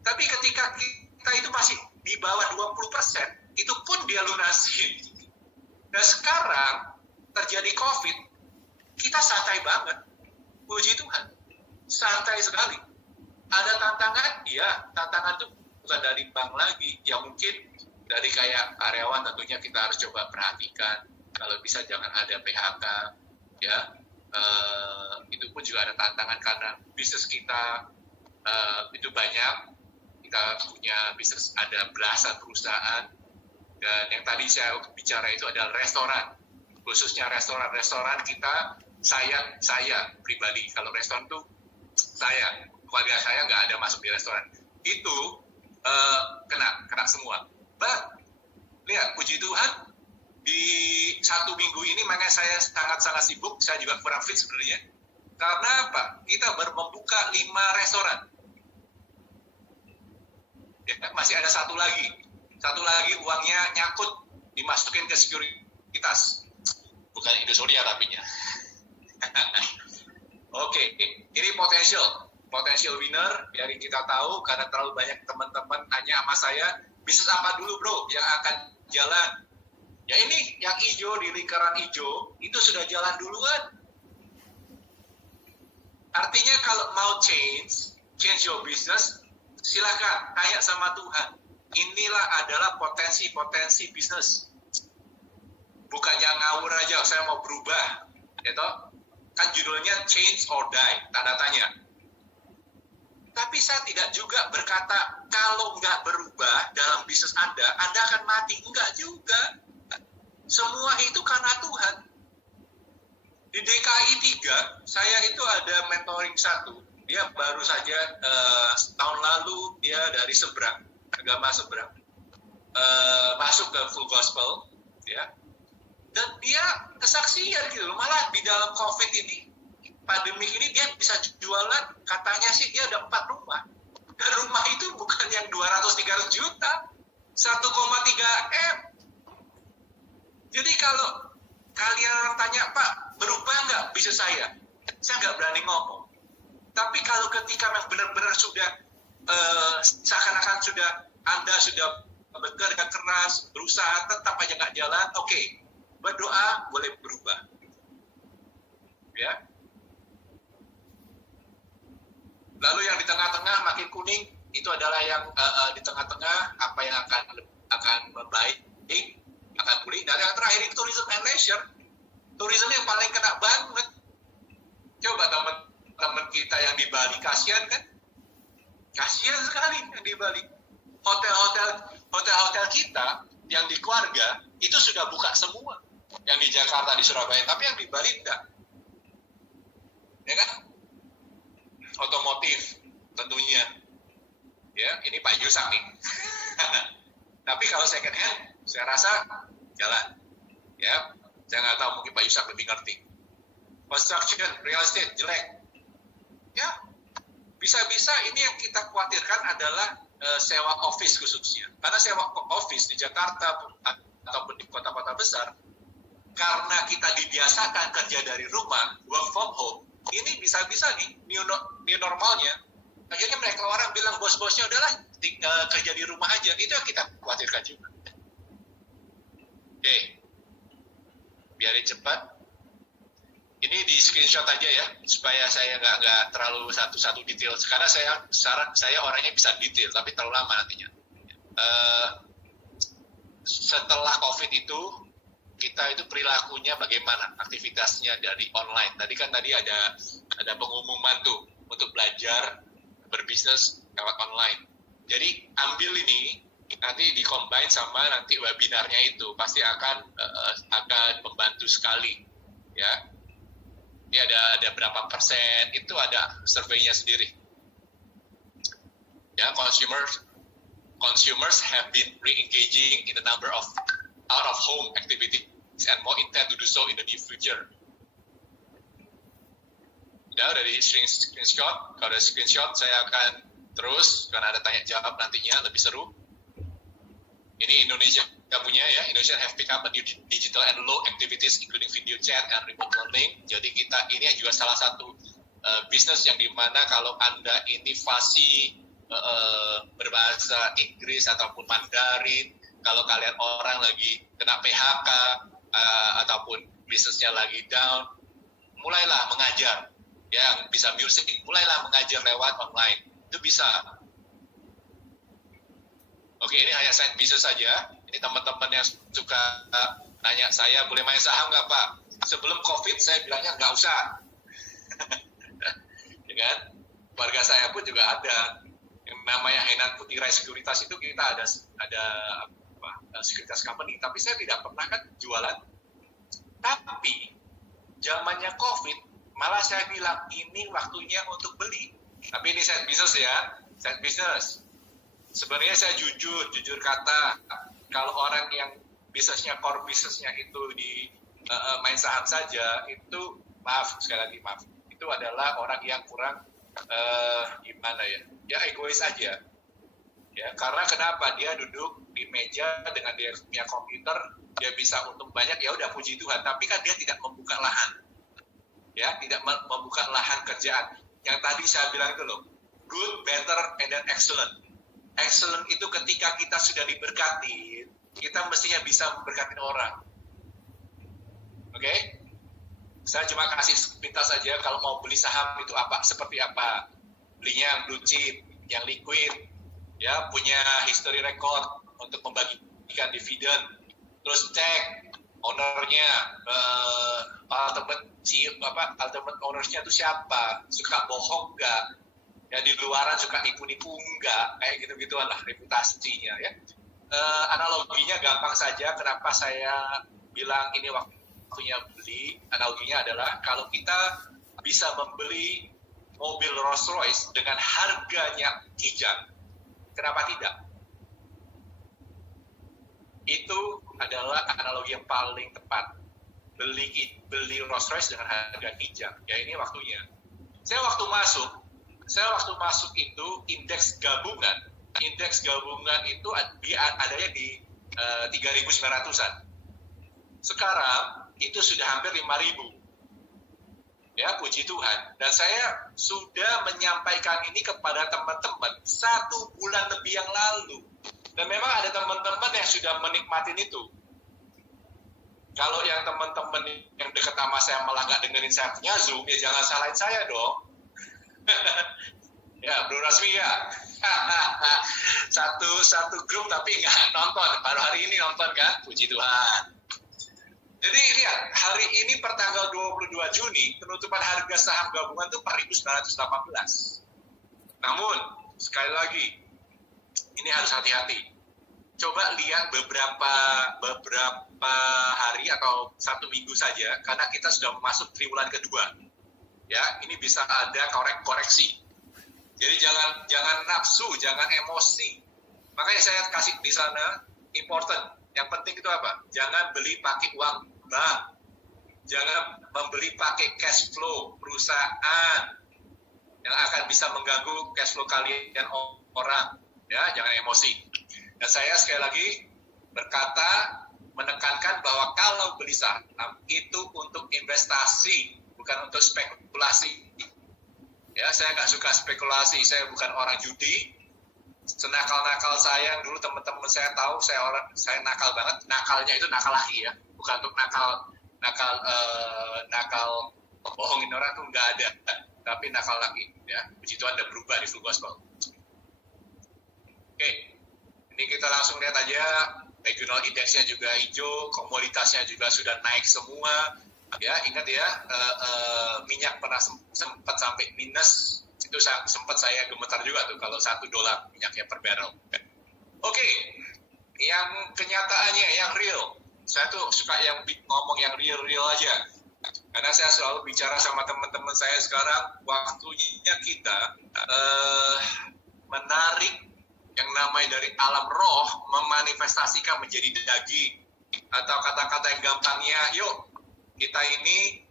Tapi ketika kita itu masih di bawah 20%, itu pun dia lunasi. Nah, sekarang terjadi COVID, kita santai banget. Puji Tuhan. Santai sekali. Ada tantangan? Ya, tantangan itu bukan dari bank lagi. Ya mungkin dari kayak karyawan tentunya kita harus coba perhatikan. Kalau bisa jangan ada PHK. Ya, itu pun juga ada tantangan karena bisnis kita itu banyak. Kita punya bisnis, ada belasan perusahaan. Dan yang tadi saya bicara itu adalah restoran. Khususnya restoran kita, saya pribadi, kalau restoran tuh keluarga saya nggak ada masuk di restoran. Itu kena semua. Lihat, puji Tuhan, di 1 minggu ini makanya saya sangat-sangat sibuk, saya juga kurang fit sebenarnya. Karena apa? Kita baru membuka 5 restoran. Ya, masih ada satu lagi uangnya nyangkut, dimasukin ke sekuritas. Bukan Indosuria tapinya. Oke, ini potential winner, biar kita tahu, karena terlalu banyak teman-teman tanya sama saya, bisnis apa dulu bro yang akan jalan? Ya ini, yang hijau di lingkaran hijau, itu sudah jalan duluan. Artinya kalau mau change your business, silakan tanya sama Tuhan. Inilah adalah potensi bisnis. ngawur aja, saya mau berubah, gitu. Kan judulnya Change or Die, tanda tanya. Tapi saya tidak juga berkata kalau nggak berubah dalam bisnis Anda akan mati. Enggak juga. Semua itu karena Tuhan. Di DKI 3, saya itu ada mentoring satu. Dia baru saja tahun lalu dia dari seberang, agama seberang, masuk ke full gospel, ya. Dan dia kesaksian gitu, malah di dalam COVID ini, pandemi ini dia bisa jualan, katanya sih dia ada 4 rumah. Dan rumah itu bukan yang 200-300 juta, 1,3 M. Jadi kalau kalian tanya, Pak, berubah nggak bisnis saya nggak berani ngomong. Tapi kalau ketika benar-benar sudah seakan-akan Anda sudah bekerja keras, berusaha tetap aja nggak jalan, oke, berdoa boleh berubah. Ya. Lalu yang di tengah-tengah makin kuning itu adalah yang di tengah-tengah apa yang akan membaik, akan pulih. Dan yang terakhir itu tourism and leisure. Tourism yang paling kena banget. Coba teman-teman kita yang di Bali, kasihan kan? Kasihan sekali yang di Bali. Hotel-hotel kita yang di keluarga itu sudah buka semua. Yang di Jakarta, di Surabaya, tapi yang di Bali enggak. Ya kan? Otomotif tentunya. Ya, ini Pak Yusak nih. Tapi kalau second hand, saya rasa jalan. Ya, saya nggak tahu, mungkin Pak Yusak lebih ngerti. Construction, real estate, jelek. Ya, bisa-bisa ini yang kita khawatirkan adalah sewa office khususnya. Karena sewa office di Jakarta ataupun di kota-kota besar, karena kita dibiasakan kerja dari rumah, work from home, ini bisa-bisa nih new normalnya. Akhirnya mereka orang bilang bos-bosnya udahlah kerja di rumah aja. Itu yang kita khawatirkan juga. Oke, biarin cepat. Ini di screenshot aja ya, supaya saya nggak terlalu satu-satu detail. Karena saya orangnya bisa detail, tapi terlalu lama nantinya. Setelah COVID itu, kita itu perilakunya bagaimana, aktivitasnya dari online. Tadi ada pengumuman tuh untuk belajar berbisnis lewat online. Jadi ambil ini nanti di-combine sama nanti webinarnya itu pasti akan membantu sekali, ya. Ini ada berapa persen, itu ada surveinya sendiri. Ya, consumers have been re-engaging in the number of out-of-home activities and more intend to do so in the near future. Udah di screenshot. Kalau ada screenshot, saya akan terus, karena ada tanya jawab nantinya, lebih seru. Ini Indonesia punya ya, Indonesia have picked up a new digital and low activities including video chat and remote learning. Jadi ini juga salah satu bisnis yang dimana kalau Anda ini fasih berbahasa Inggris ataupun Mandarin, kalau kalian orang lagi kena PHK ataupun bisnisnya lagi down, mulailah mengajar. Yang bisa music, mulailah mengajar lewat online. Itu bisa. Oke, ini hanya side business saja. Ini teman-teman yang suka nanya saya, boleh main saham nggak Pak? Sebelum COVID saya bilangnya nggak usah. Ya kan? Keluarga saya pun juga ada. Yang namanya Hainan Putih Rai Sekuritas itu kita ada sekuritas company. Tapi saya tidak pernah kan jualan. Tapi zamannya COVID, malah saya bilang ini waktunya untuk beli. Tapi ini side business ya, side business. Sebenarnya saya jujur kata, kalau orang yang bisnisnya, core bisnisnya itu di main saham saja, itu sekali lagi maaf, itu adalah orang yang kurang gimana ya egois aja. Ya, karena kenapa? Dia duduk di meja dengan dia punya komputer, dia bisa untung banyak, ya udah puji Tuhan, tapi kan dia tidak membuka lahan. Ya, tidak membuka lahan kerjaan. Yang tadi saya bilang itu loh, good, better, and then excellent. Excellent itu ketika kita sudah diberkati, kita mestinya bisa memberkati orang. Oke? Saya cuma kasih pintas saja kalau mau beli saham itu apa, seperti apa. Belinya yang blue chip, yang liquid, ya, punya history record untuk membagikan dividen. Terus cek ownernya namanya ultimate ownersnya itu siapa, suka bohong nggak, ya di luaran suka nipu-nipu nggak, kayak gitu-gituan lah reputasinya ya. Analoginya gampang saja, kenapa saya bilang ini waktunya beli, analoginya adalah kalau kita bisa membeli mobil Rolls Royce dengan harganya Kijang, kenapa tidak? Itu adalah analogi yang paling tepat. Beli Rolls Royce dengan harga Kijang. Ya ini waktunya. Saya waktu masuk itu indeks gabungan itu adanya di 3.900-an. Sekarang itu sudah hampir 5.000. Ya, puji Tuhan. Dan saya sudah menyampaikan ini kepada teman-teman 1 bulan lebih yang lalu. Dan memang ada teman-teman yang sudah menikmatin itu. Kalau yang teman-teman yang dekat sama saya malah nggak dengerin saya punya Zoom, ya jangan salahin saya dong. Ya, Bro Rasmi ya. satu grup tapi nggak nonton. Baru hari ini nonton kan? Puji Tuhan. Jadi lihat, hari ini per tanggal 22 Juni, penutupan harga saham gabungan itu 4.918. Namun, sekali lagi, ini harus hati-hati. Coba lihat beberapa hari atau 1 minggu saja, karena kita sudah masuk triwulan kedua. Ya, ini bisa ada koreksi. Jadi jangan nafsu, jangan emosi. Makanya saya kasih di sana important. Yang penting itu apa? Jangan beli pakai uang bank. Jangan membeli pakai cash flow perusahaan yang akan bisa mengganggu cash flow kalian orang. Ya, jangan emosi. Dan saya sekali lagi menekankan bahwa kalau beli saham itu untuk investasi, bukan untuk spekulasi. Ya, saya nggak suka spekulasi. Saya bukan orang judi. Senakal-nakal saya yang dulu teman-teman saya tahu saya nakal banget. Nakalnya itu nakal laki ya, bukan untuk nakal bohongin orang tuh nggak ada, tapi nakal laki ya. Puji Tuhan udah berubah di Full Gospel. Oke, ini kita langsung lihat aja. Regional indeksnya juga hijau, komoditasnya juga sudah naik semua. Ya, ingat ya, minyak pernah sempat sampai minus. Itu sempat saya gemetar juga tuh kalau $1 minyaknya per barrel. Oke, yang kenyataannya, yang real. Saya tuh suka yang ngomong yang real aja. Karena saya selalu bicara sama teman-teman saya sekarang, waktunya kita menarik yang namanya dari alam roh, memanifestasikan menjadi daging. Atau kata-kata yang gampangnya, yuk kita ini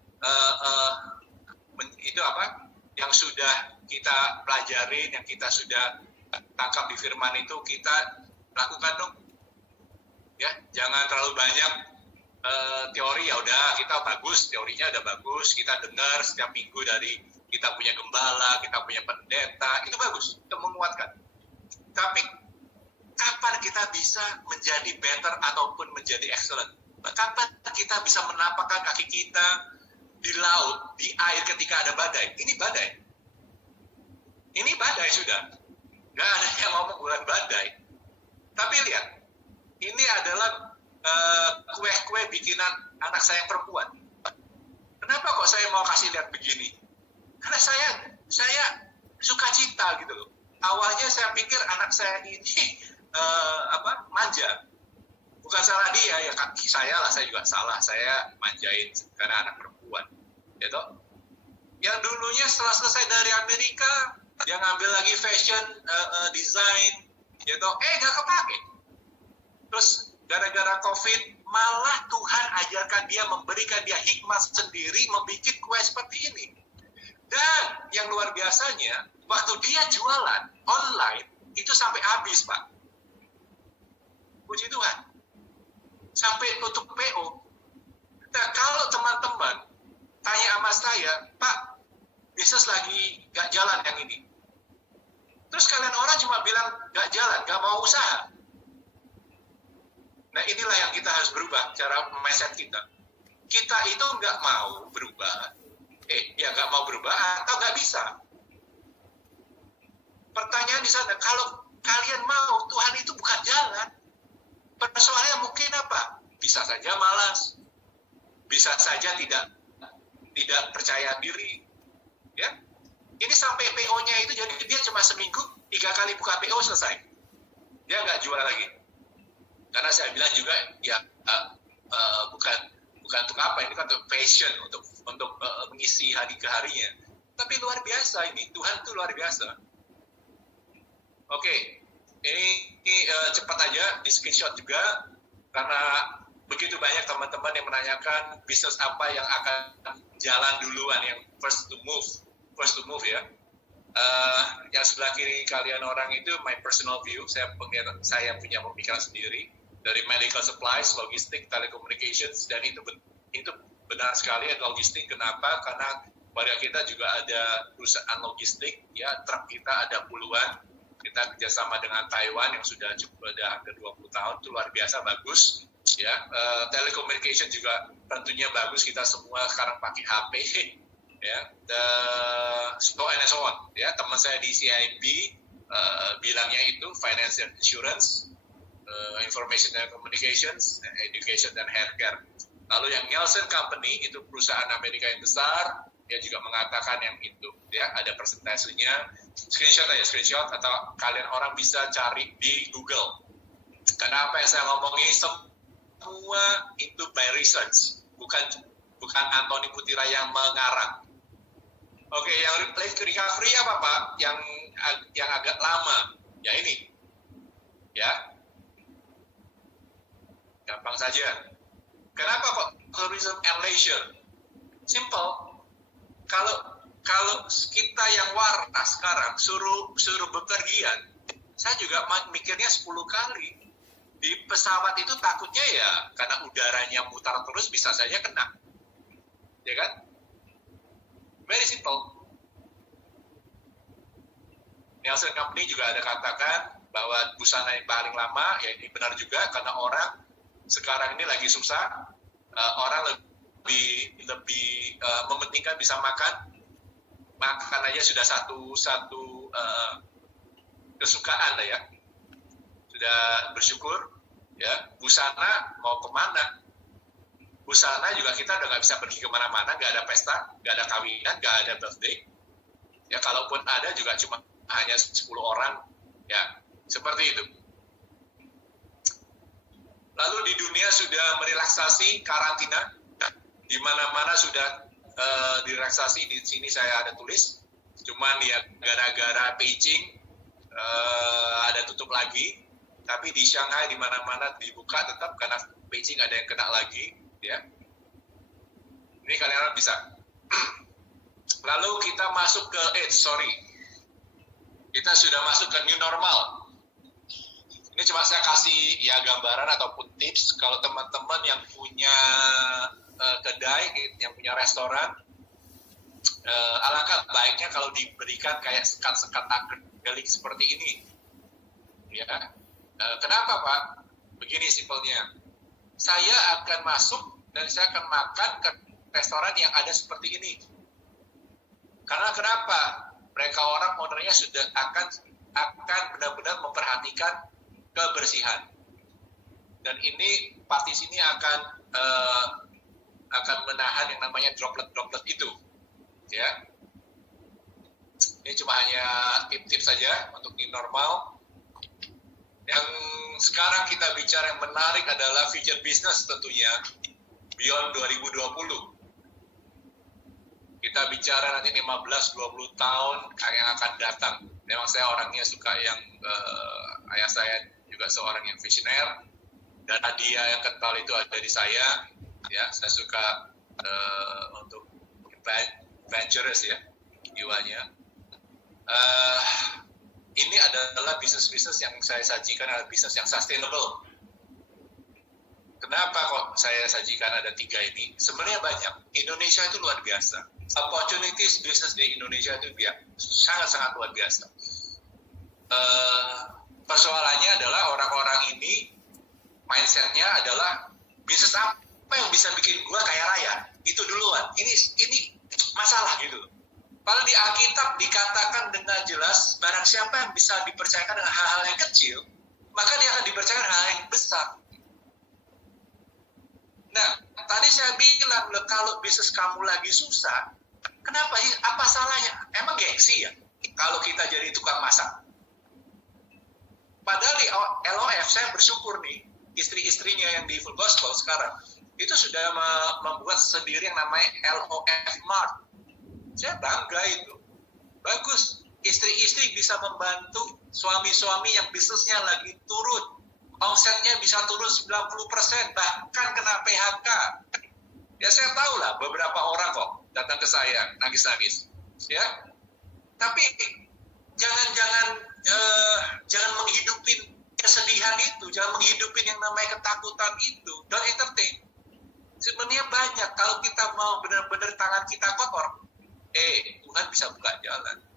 itu apa? Yang sudah kita pelajarin, yang kita sudah tangkap di firman itu, kita lakukan dong. Ya, jangan terlalu banyak teori, ya udah kita bagus, teorinya udah bagus, kita dengar setiap minggu dari kita punya gembala, kita punya pendeta, itu bagus, itu menguatkan. Tapi kapan kita bisa menjadi better ataupun menjadi excellent? Kapan kita bisa menapakkan kaki kita di laut, di air ketika ada badai? Ini badai sudah. Nggak ada yang ngomong bukan badai. Tapi lihat, ini adalah kue-kue bikinan anak saya yang perempuan. Kenapa kok saya mau kasih lihat begini? Karena saya suka cita gitu loh. Awalnya saya pikir anak saya ini manja. Bukan salah dia, ya kaki saya lah, saya juga salah. Saya manjain karena anak perempuan. Ya toh? Yang dulunya setelah selesai dari Amerika, dia ngambil lagi fashion, design, ya toh, nggak kepake. Terus gara-gara COVID, malah Tuhan ajarkan dia, memberikan dia hikmah sendiri, membuat kue seperti ini. Dan yang luar biasanya, waktu dia jualan online, itu sampai habis, Pak. Puji Tuhan. Sampai tutup PO. Nah, kalau teman-teman tanya sama saya, Pak, bisnis lagi nggak jalan yang ini. Terus kalian orang cuma bilang nggak jalan, nggak mau usaha. Nah, inilah yang kita harus berubah, cara mindset kita. Kita itu nggak mau berubah. Nggak mau berubah atau nggak bisa. Pertanyaan di sana, kalau kalian mau, Tuhan itu bukan jalan. Persoalannya mungkin apa? Bisa saja malas. bisa saja tidak percaya diri, ya. Ini sampai PO-nya itu jadi dia cuma seminggu 3 kali buka PO selesai, dia nggak jual lagi. Karena saya bilang juga ya bukan untuk apa, ini kan untuk passion, untuk mengisi hari ke harinya. Tapi luar biasa ini, Tuhan itu luar biasa. Oke, ini cepat aja di screenshot juga, karena begitu banyak teman-teman yang menanyakan bisnis apa yang akan jalan duluan, yang first to move ya. Yang sebelah kiri kalian orang itu my personal view, saya punya pemikiran sendiri dari medical supplies, logistik, telecommunications, dan itu benar sekali logistik. Kenapa? Karena pada kita juga ada perusahaan logistik, ya, truk kita ada puluhan. Kita kerjasama dengan Taiwan yang sudah hampir 20 tahun, itu luar biasa bagus. Ya, telecommunication juga tentunya bagus. Kita semua sekarang pakai HP, ya. So on. Ya, teman saya di CIMB bilangnya itu financial insurance, information and communications, education dan healthcare. Lalu yang Nielsen Company itu perusahaan Amerika yang besar, dia juga mengatakan yang itu, ya, ada persentasenya. Screenshot atau kalian orang bisa cari di Google. Karena apa yang saya ngomongin semua itu by research, bukan Anthony Putira yang mengarang. Oke, yang recovery apa Pak? Yang agak lama, ya ini, ya, gampang saja. Kenapa kok tourism and leisure? Simple. Kalau kita yang waras sekarang suruh bepergian, saya juga mikirnya 10 kali. Di pesawat itu takutnya ya karena udaranya mutar terus bisa saja kena, ya kan? Very simple. Nielsen Company juga ada katakan bahwa busana yang paling lama, ya ini benar juga karena orang sekarang ini lagi susah, orang lebih mementingkan bisa makan aja sudah satu kesukaan lah ya, sudah bersyukur ya. Busana mau kemana? Busana juga kita udah nggak bisa pergi kemana-mana, nggak ada pesta, nggak ada kawinan, nggak ada birthday ya, kalaupun ada juga cuma hanya 10 orang ya, seperti itu. Lalu di dunia sudah merelaksasi karantina, di mana-mana sudah direlaksasi. Di sini saya ada tulis, cuman ya gara-gara Beijing ada tutup lagi, tapi di Shanghai di mana-mana dibuka tetap karena Beijing ada yang kena lagi, ya. Ini kalian bisa. Lalu kita masuk ke kita sudah masuk ke new normal. Ini cuma saya kasih ya gambaran ataupun tips kalau teman-teman yang punya kedai, yang punya restoran, alangkah baiknya kalau diberikan kayak sekat-sekat akrilik seperti ini, ya. Kenapa Pak? Begini simpelnya, saya akan masuk dan saya akan makan ke restoran yang ada seperti ini. Karena kenapa? Mereka orang ownernya sudah akan benar-benar memperhatikan kebersihan. Dan ini pasti sini akan menahan yang namanya droplet itu, ya. Ini cuma hanya tip-tip saja untuk new normal. Yang sekarang kita bicara yang menarik adalah future business tentunya beyond 2020. Kita bicara nanti 15-20 tahun yang akan datang. Memang saya orangnya suka yang ayah saya juga seorang yang visioner, dan hadiah yang kental itu ada di saya. Ya, saya suka untuk adventurous ya jiwanya. Ini adalah bisnis-bisnis yang saya sajikan adalah bisnis yang sustainable. Kenapa kok saya sajikan ada 3 ini? Sebenarnya banyak. Indonesia itu luar biasa. Opportunities bisnis di Indonesia itu sangat-sangat luar biasa. Persoalannya adalah orang-orang ini mindsetnya adalah bisnis apa yang bisa bikin gua kaya raya? Itu duluan. Ini masalah gitu. Padahal di Alkitab dikatakan dengan jelas, barang siapa yang bisa dipercayakan dengan hal-hal yang kecil, maka dia akan dipercayakan hal yang besar. Nah, tadi saya bilang, kalau bisnis kamu lagi susah, kenapa? Apa salahnya? Emang gengsi ya? Kalau kita jadi tukang masak. Padahal di LOF, saya bersyukur nih, istri-istrinya yang di Full Gospel sekarang, itu sudah membuat sendiri yang namanya LOF Mart. Saya bangga itu. Bagus, istri-istri bisa membantu suami-suami yang bisnisnya lagi turun. Omsetnya bisa turun 90%, bahkan kena PHK. Ya saya tahu lah, beberapa orang kok datang ke saya, nangis-nangis. Ya, tapi jangan menghidupin kesedihan itu, jangan menghidupin yang namanya ketakutan itu. Don't entertain. Sebenarnya banyak, kalau kita mau benar-benar tangan kita kotor, Tuhan bisa buka jalan.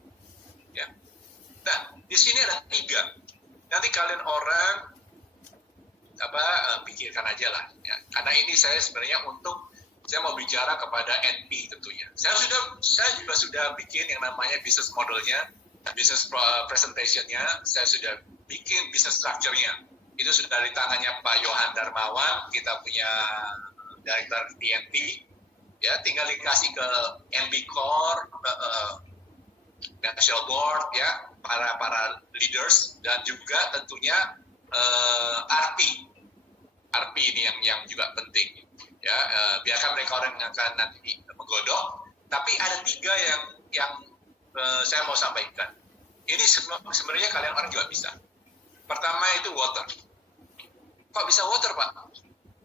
Ya. Nah, di sini ada 3. Nanti kalian orang pikirkan aja lah. Ya. Karena ini saya sebenarnya saya mau bicara kepada NP tentunya. Saya juga sudah bikin yang namanya business modelnya, business presentation-nya, saya sudah bikin business structure-nya. Itu sudah di tangannya Pak Yohan Darmawan, kita punya Director TNT. Ya, tinggal dikasih ke NB Core, National Board, ya, para leaders, dan juga tentunya RP ini yang juga penting. Ya, biarkan mereka orang yang akan nanti menggodok. Tapi ada 3 yang saya mau sampaikan. Ini sebenarnya kalian orang juga bisa. Pertama itu water. Kok bisa water, Pak?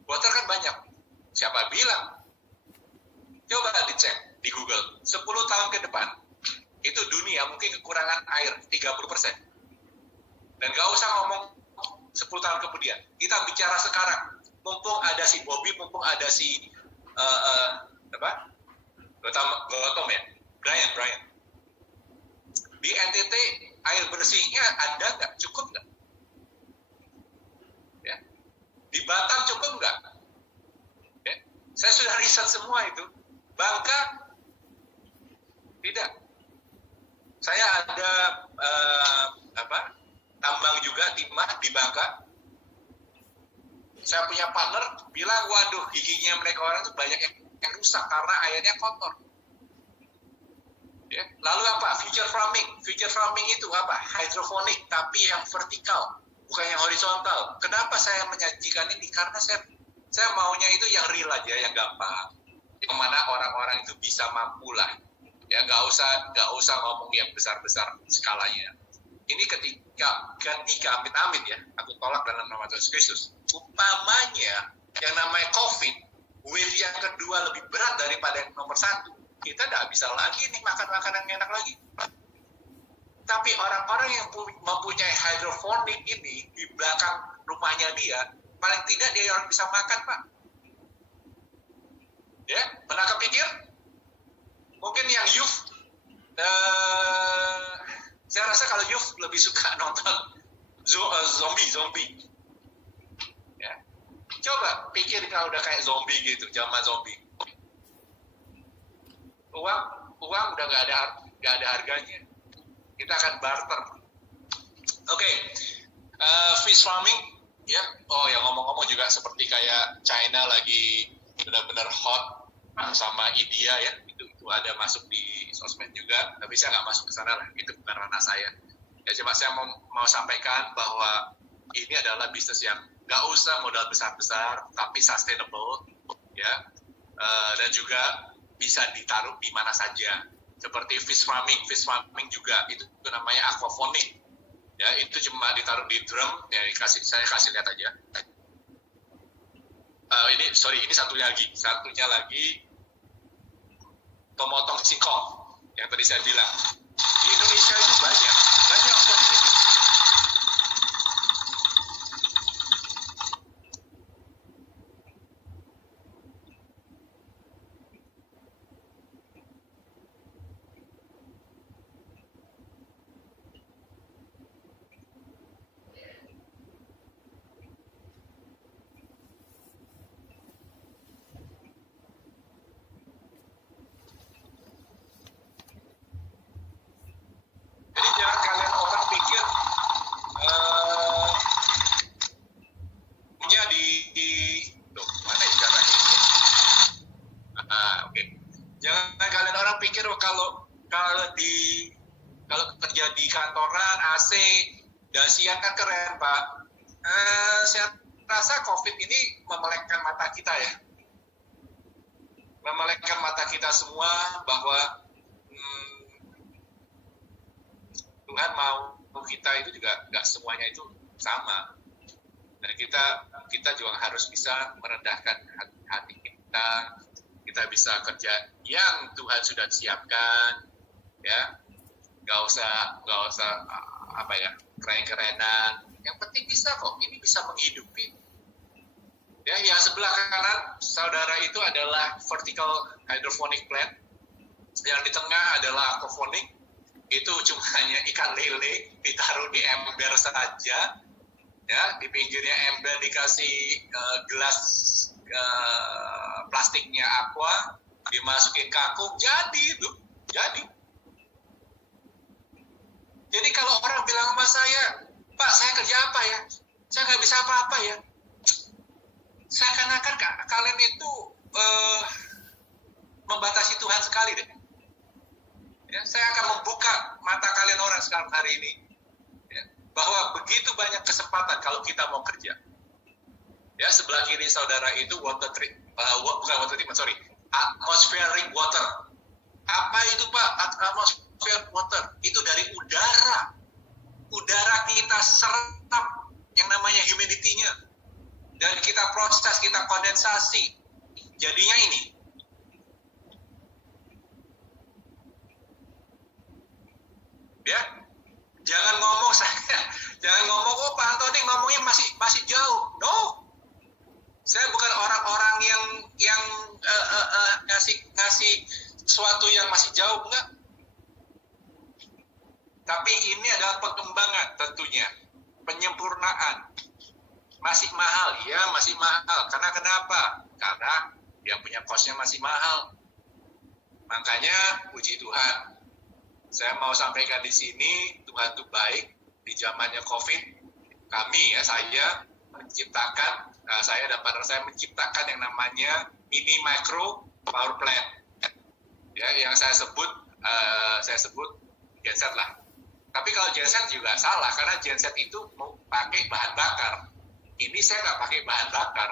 Water kan banyak. Siapa bilang? Coba dicek di Google. 10 tahun ke depan, itu dunia mungkin kekurangan air 30%. Dan gak usah ngomong 10 tahun kemudian. Kita bicara sekarang. Mumpung ada si Bobby, mumpung ada si Gautam ya? Brian. Di NTT air bersihnya ada nggak? Cukup nggak? Ya. Di Batam cukup nggak? Ya. Saya sudah riset semua itu. Bangka tidak. Saya ada tambang juga timah di Bangka. Saya punya partner bilang, waduh, giginya mereka orang itu banyak yang rusak karena airnya kotor. Ya. Lalu apa? Future farming. Future farming itu apa? Hydroponic, tapi yang vertikal, bukan yang horizontal. Kenapa saya menyajikan ini? Karena saya maunya itu yang real aja, yang gampang. Yang mana orang-orang itu bisa mampu lah. Ya, nggak usah ngomong yang besar-besar skalanya. Ini ketika amit-amit ya, aku tolak dalam nama Tuhan Yesus. Umpamanya yang namanya COVID, wave yang kedua lebih berat daripada yang nomor 1, kita nggak bisa lagi nih makan makanan yang enak lagi. Tapi orang-orang yang mempunyai hydroponic ini di belakang rumahnya dia, paling tidak dia orang bisa makan, Pak. Ya, pernah kepikir? Mungkin yang youth, saya rasa kalau youth lebih suka nonton zombie. Ya. Coba pikir kalau udah kayak zombie gitu, zaman zombie. Uang udah nggak ada harganya. Kita akan barter. Oke. Fish farming, ya. Oh, yang ngomong-ngomong juga seperti kayak China lagi benar-benar hot sama India ya. Itu ada masuk di sosmed juga. Tapi saya nggak masuk ke sana lah. Itu bukan ranah saya. Ya, cuma saya mau sampaikan bahwa ini adalah bisnis yang nggak usah modal besar-besar, tapi sustainable, ya. Dan juga bisa ditaruh di mana saja. Seperti fish farming juga itu namanya aquaponic. Ya, itu cuma ditaruh di drum, ya saya kasih lihat aja. Ini satunya lagi pemotong singkong yang tadi saya bilang. Di Indonesia itu banyak opportunity. Jadi jangan kalian orang pikir kalau kerja di kantoran AC dan siang kan keren Pak. Saya rasa COVID ini memelekkan mata kita ya, memelekkan mata kita semua bahwa Tuhan mau kita itu juga nggak semuanya itu sama. Dan kita juga harus bisa merendahkan hati kita bisa kerja yang Tuhan sudah siapkan, ya, nggak usah keren-kerenan. Yang penting bisa kok, ini bisa menghidupi. Ya, yang sebelah kanan saudara itu adalah vertical hydroponic plant, yang di tengah adalah aquaponic. Itu cuma hanya ikan lele ditaruh di ember saja. Ya, di pinggirnya ember dikasih gelas plastiknya aqua, dimasukin kangkung, jadi itu, jadi. Jadi kalau orang bilang sama saya, Pak, saya kerja apa ya? Saya nggak bisa apa-apa ya. Seakan-akan kalian itu membatasi Tuhan sekali deh. Ya, saya akan membuka mata kalian orang sekarang hari ini. Bahwa begitu banyak kesempatan kalau kita mau kerja. Ya, sebelah kiri saudara itu atmospheric water. Apa itu Pak? Atmospheric water itu dari udara. Udara kita serap yang namanya humidity-nya. Dan kita proses, kita kondensasi. Jadinya ini. Ya. Jangan ngomong oh Pak Antoni ngomongnya masih jauh. No, saya bukan orang-orang yang ngasih sesuatu yang masih jauh, enggak. Tapi ini adalah pengembangan tentunya, penyempurnaan. Masih mahal, ya masih mahal. Karena kenapa? Karena yang punya kosnya masih mahal. Makanya puji Tuhan. Saya mau sampaikan di sini, Tuhan itu baik. Di zamannya COVID, saya menciptakan, saya dan partner saya menciptakan yang namanya mini micro power plant. Ya, yang saya sebut genset lah. Tapi kalau genset juga salah, karena genset itu mau pakai bahan bakar. Ini saya nggak pakai bahan bakar.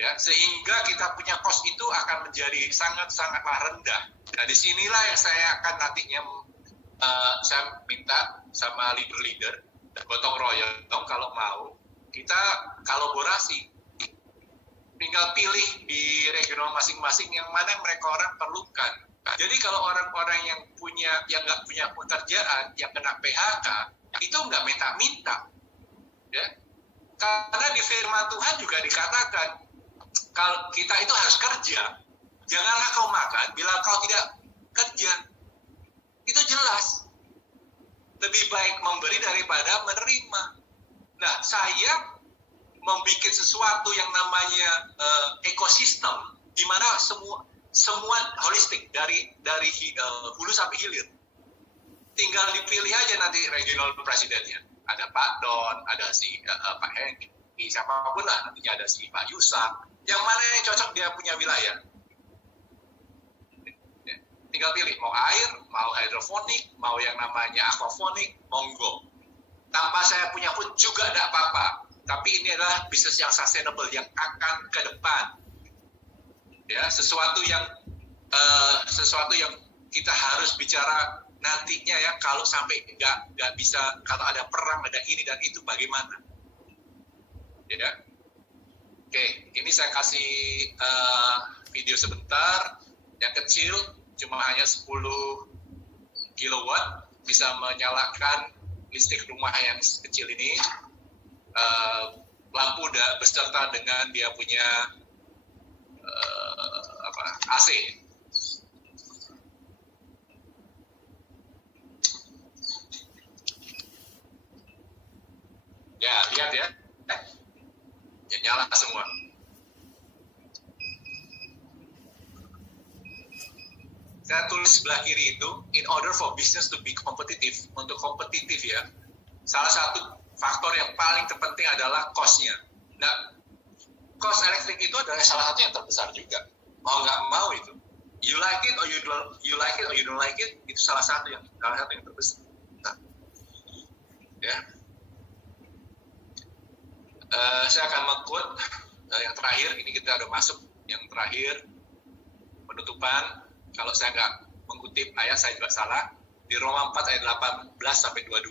Ya, sehingga kita punya cost itu akan menjadi sangat-sangatlah rendah. Nah, disinilah yang saya akan nantinya saya minta sama leader-leader gotong royong kalau mau kita kolaborasi. Tinggal pilih di regional masing-masing yang mana yang mereka orang perlukan. Jadi kalau orang-orang yang nggak punya pekerjaan, yang kena PHK, itu nggak minta-minta. Ya, karena di firman Tuhan juga dikatakan kalau kita itu harus kerja. Janganlah kau makan bila kau tidak kerja. Itu jelas. Lebih baik memberi daripada menerima. Nah, saya membuat sesuatu yang namanya ekosistem, di mana semua holistik dari hulu sampai hilir. Tinggal dipilih aja nanti regional presidennya. Ada Pak Don, ada si Pak Hengki, siapapun lah nantinya, ada si Pak Yusak. Yang mana yang cocok dia punya wilayah. Tinggal pilih, mau air, mau hidroponik, mau yang namanya aquaponik, monggo. Tanpa saya punya pun juga tidak apa-apa. Tapi ini adalah bisnis yang sustainable, yang akan ke depan. Ya, sesuatu yang kita harus bicara nantinya ya, kalau sampai nggak bisa, kalau ada perang, ada ini dan itu bagaimana? Ya. Oke, ini saya kasih video sebentar, yang kecil, cuma hanya 10 kilowatt, bisa menyalakan listrik rumah yang kecil ini. Lampu beserta dengan dia punya AC. Ya, lihat ya. Ya, nyala semua. Saya tulis sebelah kiri itu, in order for business to be competitive, untuk kompetitif ya, salah satu faktor yang paling terpenting adalah cost-nya. Nah, cost elektrik itu adalah salah satu yang terbesar juga. Mau nggak mau itu. You like it or you like it or you don't like it, itu salah satu yang terbesar. Ya. Saya akan meng-quote yang terakhir. Ini kita udah masuk yang terakhir penutupan. Kalau saya nggak mengutip ayat, saya juga salah. Di Roma 4 ayat 18 sampai 22.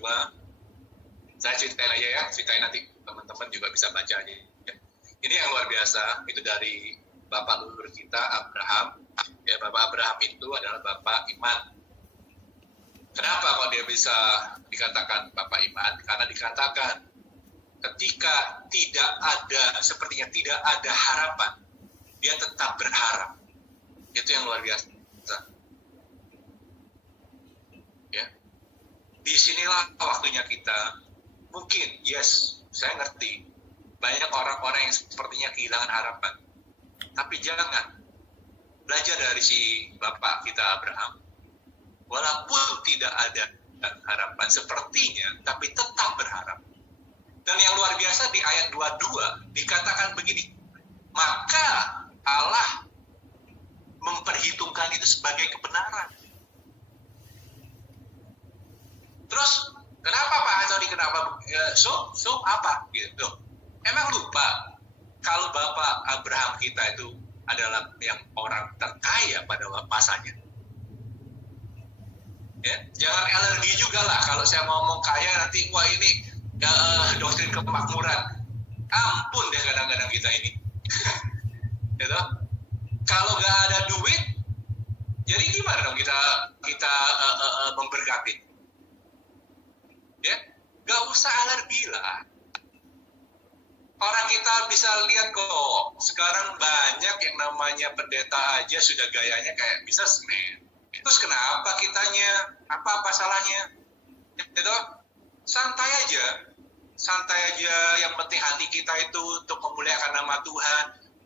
Saya ceritain aja ya, ceritain nanti teman-teman juga bisa baca aja. Ya. Ini yang luar biasa, itu dari Bapak leluhur kita Abraham. Ya, Bapak Abraham itu adalah Bapak iman. Kenapa kok dia bisa dikatakan Bapak iman? Karena dikatakan ketika sepertinya tidak ada harapan, dia tetap berharap. Itu yang luar biasa. Ya. Disinilah waktunya kita. Mungkin, yes, saya ngerti. Banyak orang-orang yang sepertinya kehilangan harapan. Tapi jangan. Belajar dari si Bapak kita Abraham. Walaupun tidak ada harapan sepertinya, tapi tetap berharap. Dan yang luar biasa di ayat 22 dikatakan begini, maka Allah memperhitungkan itu sebagai kebenaran. Terus kenapa Pak Antoni, kenapa so apa gitu? Emang lupa kalau Bapak Abraham kita itu adalah yang orang terkaya pada masanya. Ya, jangan alergi juga lah kalau saya ngomong kaya nanti wah ini doktrin kemakmuran. Ampun deh kadang-kadang kita ini. Gitu. Kalau nggak ada duit, jadi gimana dong kita memberkati? Ya, nggak usah alergi lah. Orang kita bisa lihat kok, sekarang banyak yang namanya pendeta aja sudah gayanya kayak businessman. Terus kenapa kitanya? Apa salahnya? Gitu? Santai aja. Yang penting hati kita itu untuk memuliakan nama Tuhan,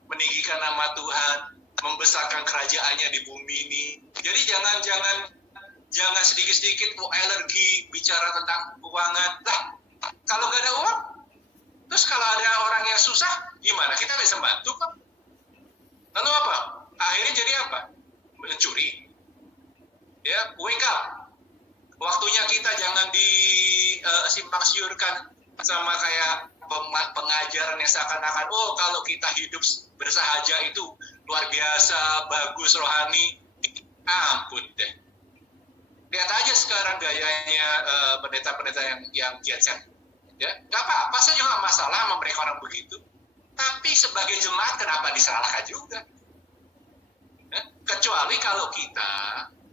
meninggikan nama Tuhan, membesarkan kerajaannya di bumi ini. Jadi jangan sedikit-sedikit alergi bicara tentang keuangan. Lah, kalau nggak ada uang, terus kalau ada orang yang susah, gimana? Kita bisa bantu kan? Lalu apa? Akhirnya jadi apa? Mencuri. Ya, wake up. Waktunya kita jangan disimpang siurkan sama kayak pengajaran yang seakan-akan, oh kalau kita hidup bersahaja itu luar biasa, bagus, rohani. Ampun deh. Lihat aja sekarang gayanya pendeta-pendeta yang jet set. Ya, nggak apa-apa, saya juga nggak masalah sama mereka orang begitu. Tapi sebagai jemaat kenapa disalahkan juga? Ya, kecuali kalau kita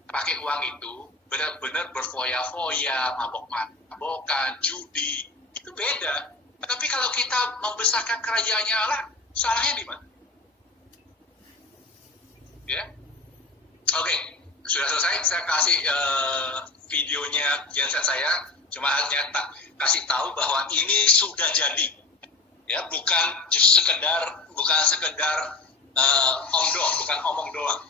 pakai uang itu benar-benar berfoya-foya, mabok-mabokan, judi, itu beda. Tapi kalau kita membesarkan kerajaannya Allah, salahnya di mana? Ya, oke, sudah selesai. Saya kasih videonya genset saya, cuma hanya kasih tahu bahwa ini sudah jadi. Ya, bukan sekedar omong doang.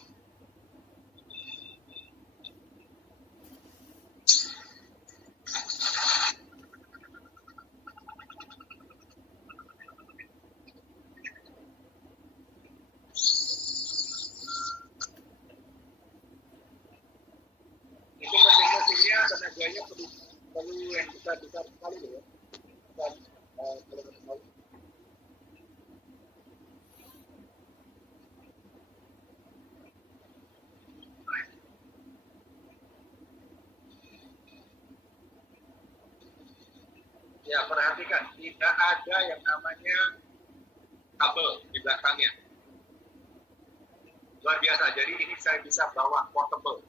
Itu mesin-mesinnya tenaganya perlu yang besar sekali ya. Dan ya, perhatikan, tidak ada yang namanya kabel di belakangnya. Luar biasa, jadi ini saya bisa bawa portable.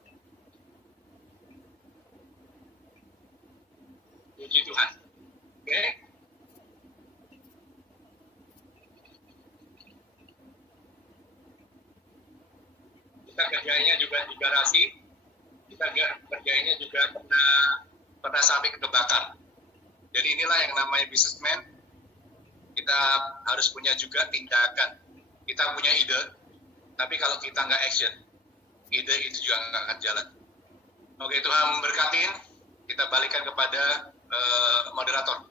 Puji Tuhan. Oke. Kita kerjanya juga di garasi. Kita kerjanya juga pernah sampai kebakar. Jadi inilah yang namanya businessman. Kita harus punya juga tindakan. Kita punya ide, tapi kalau kita nggak action, ide itu juga nggak akan jalan. Oke, Tuhan memberkatin. Kita balikan kepada moderator.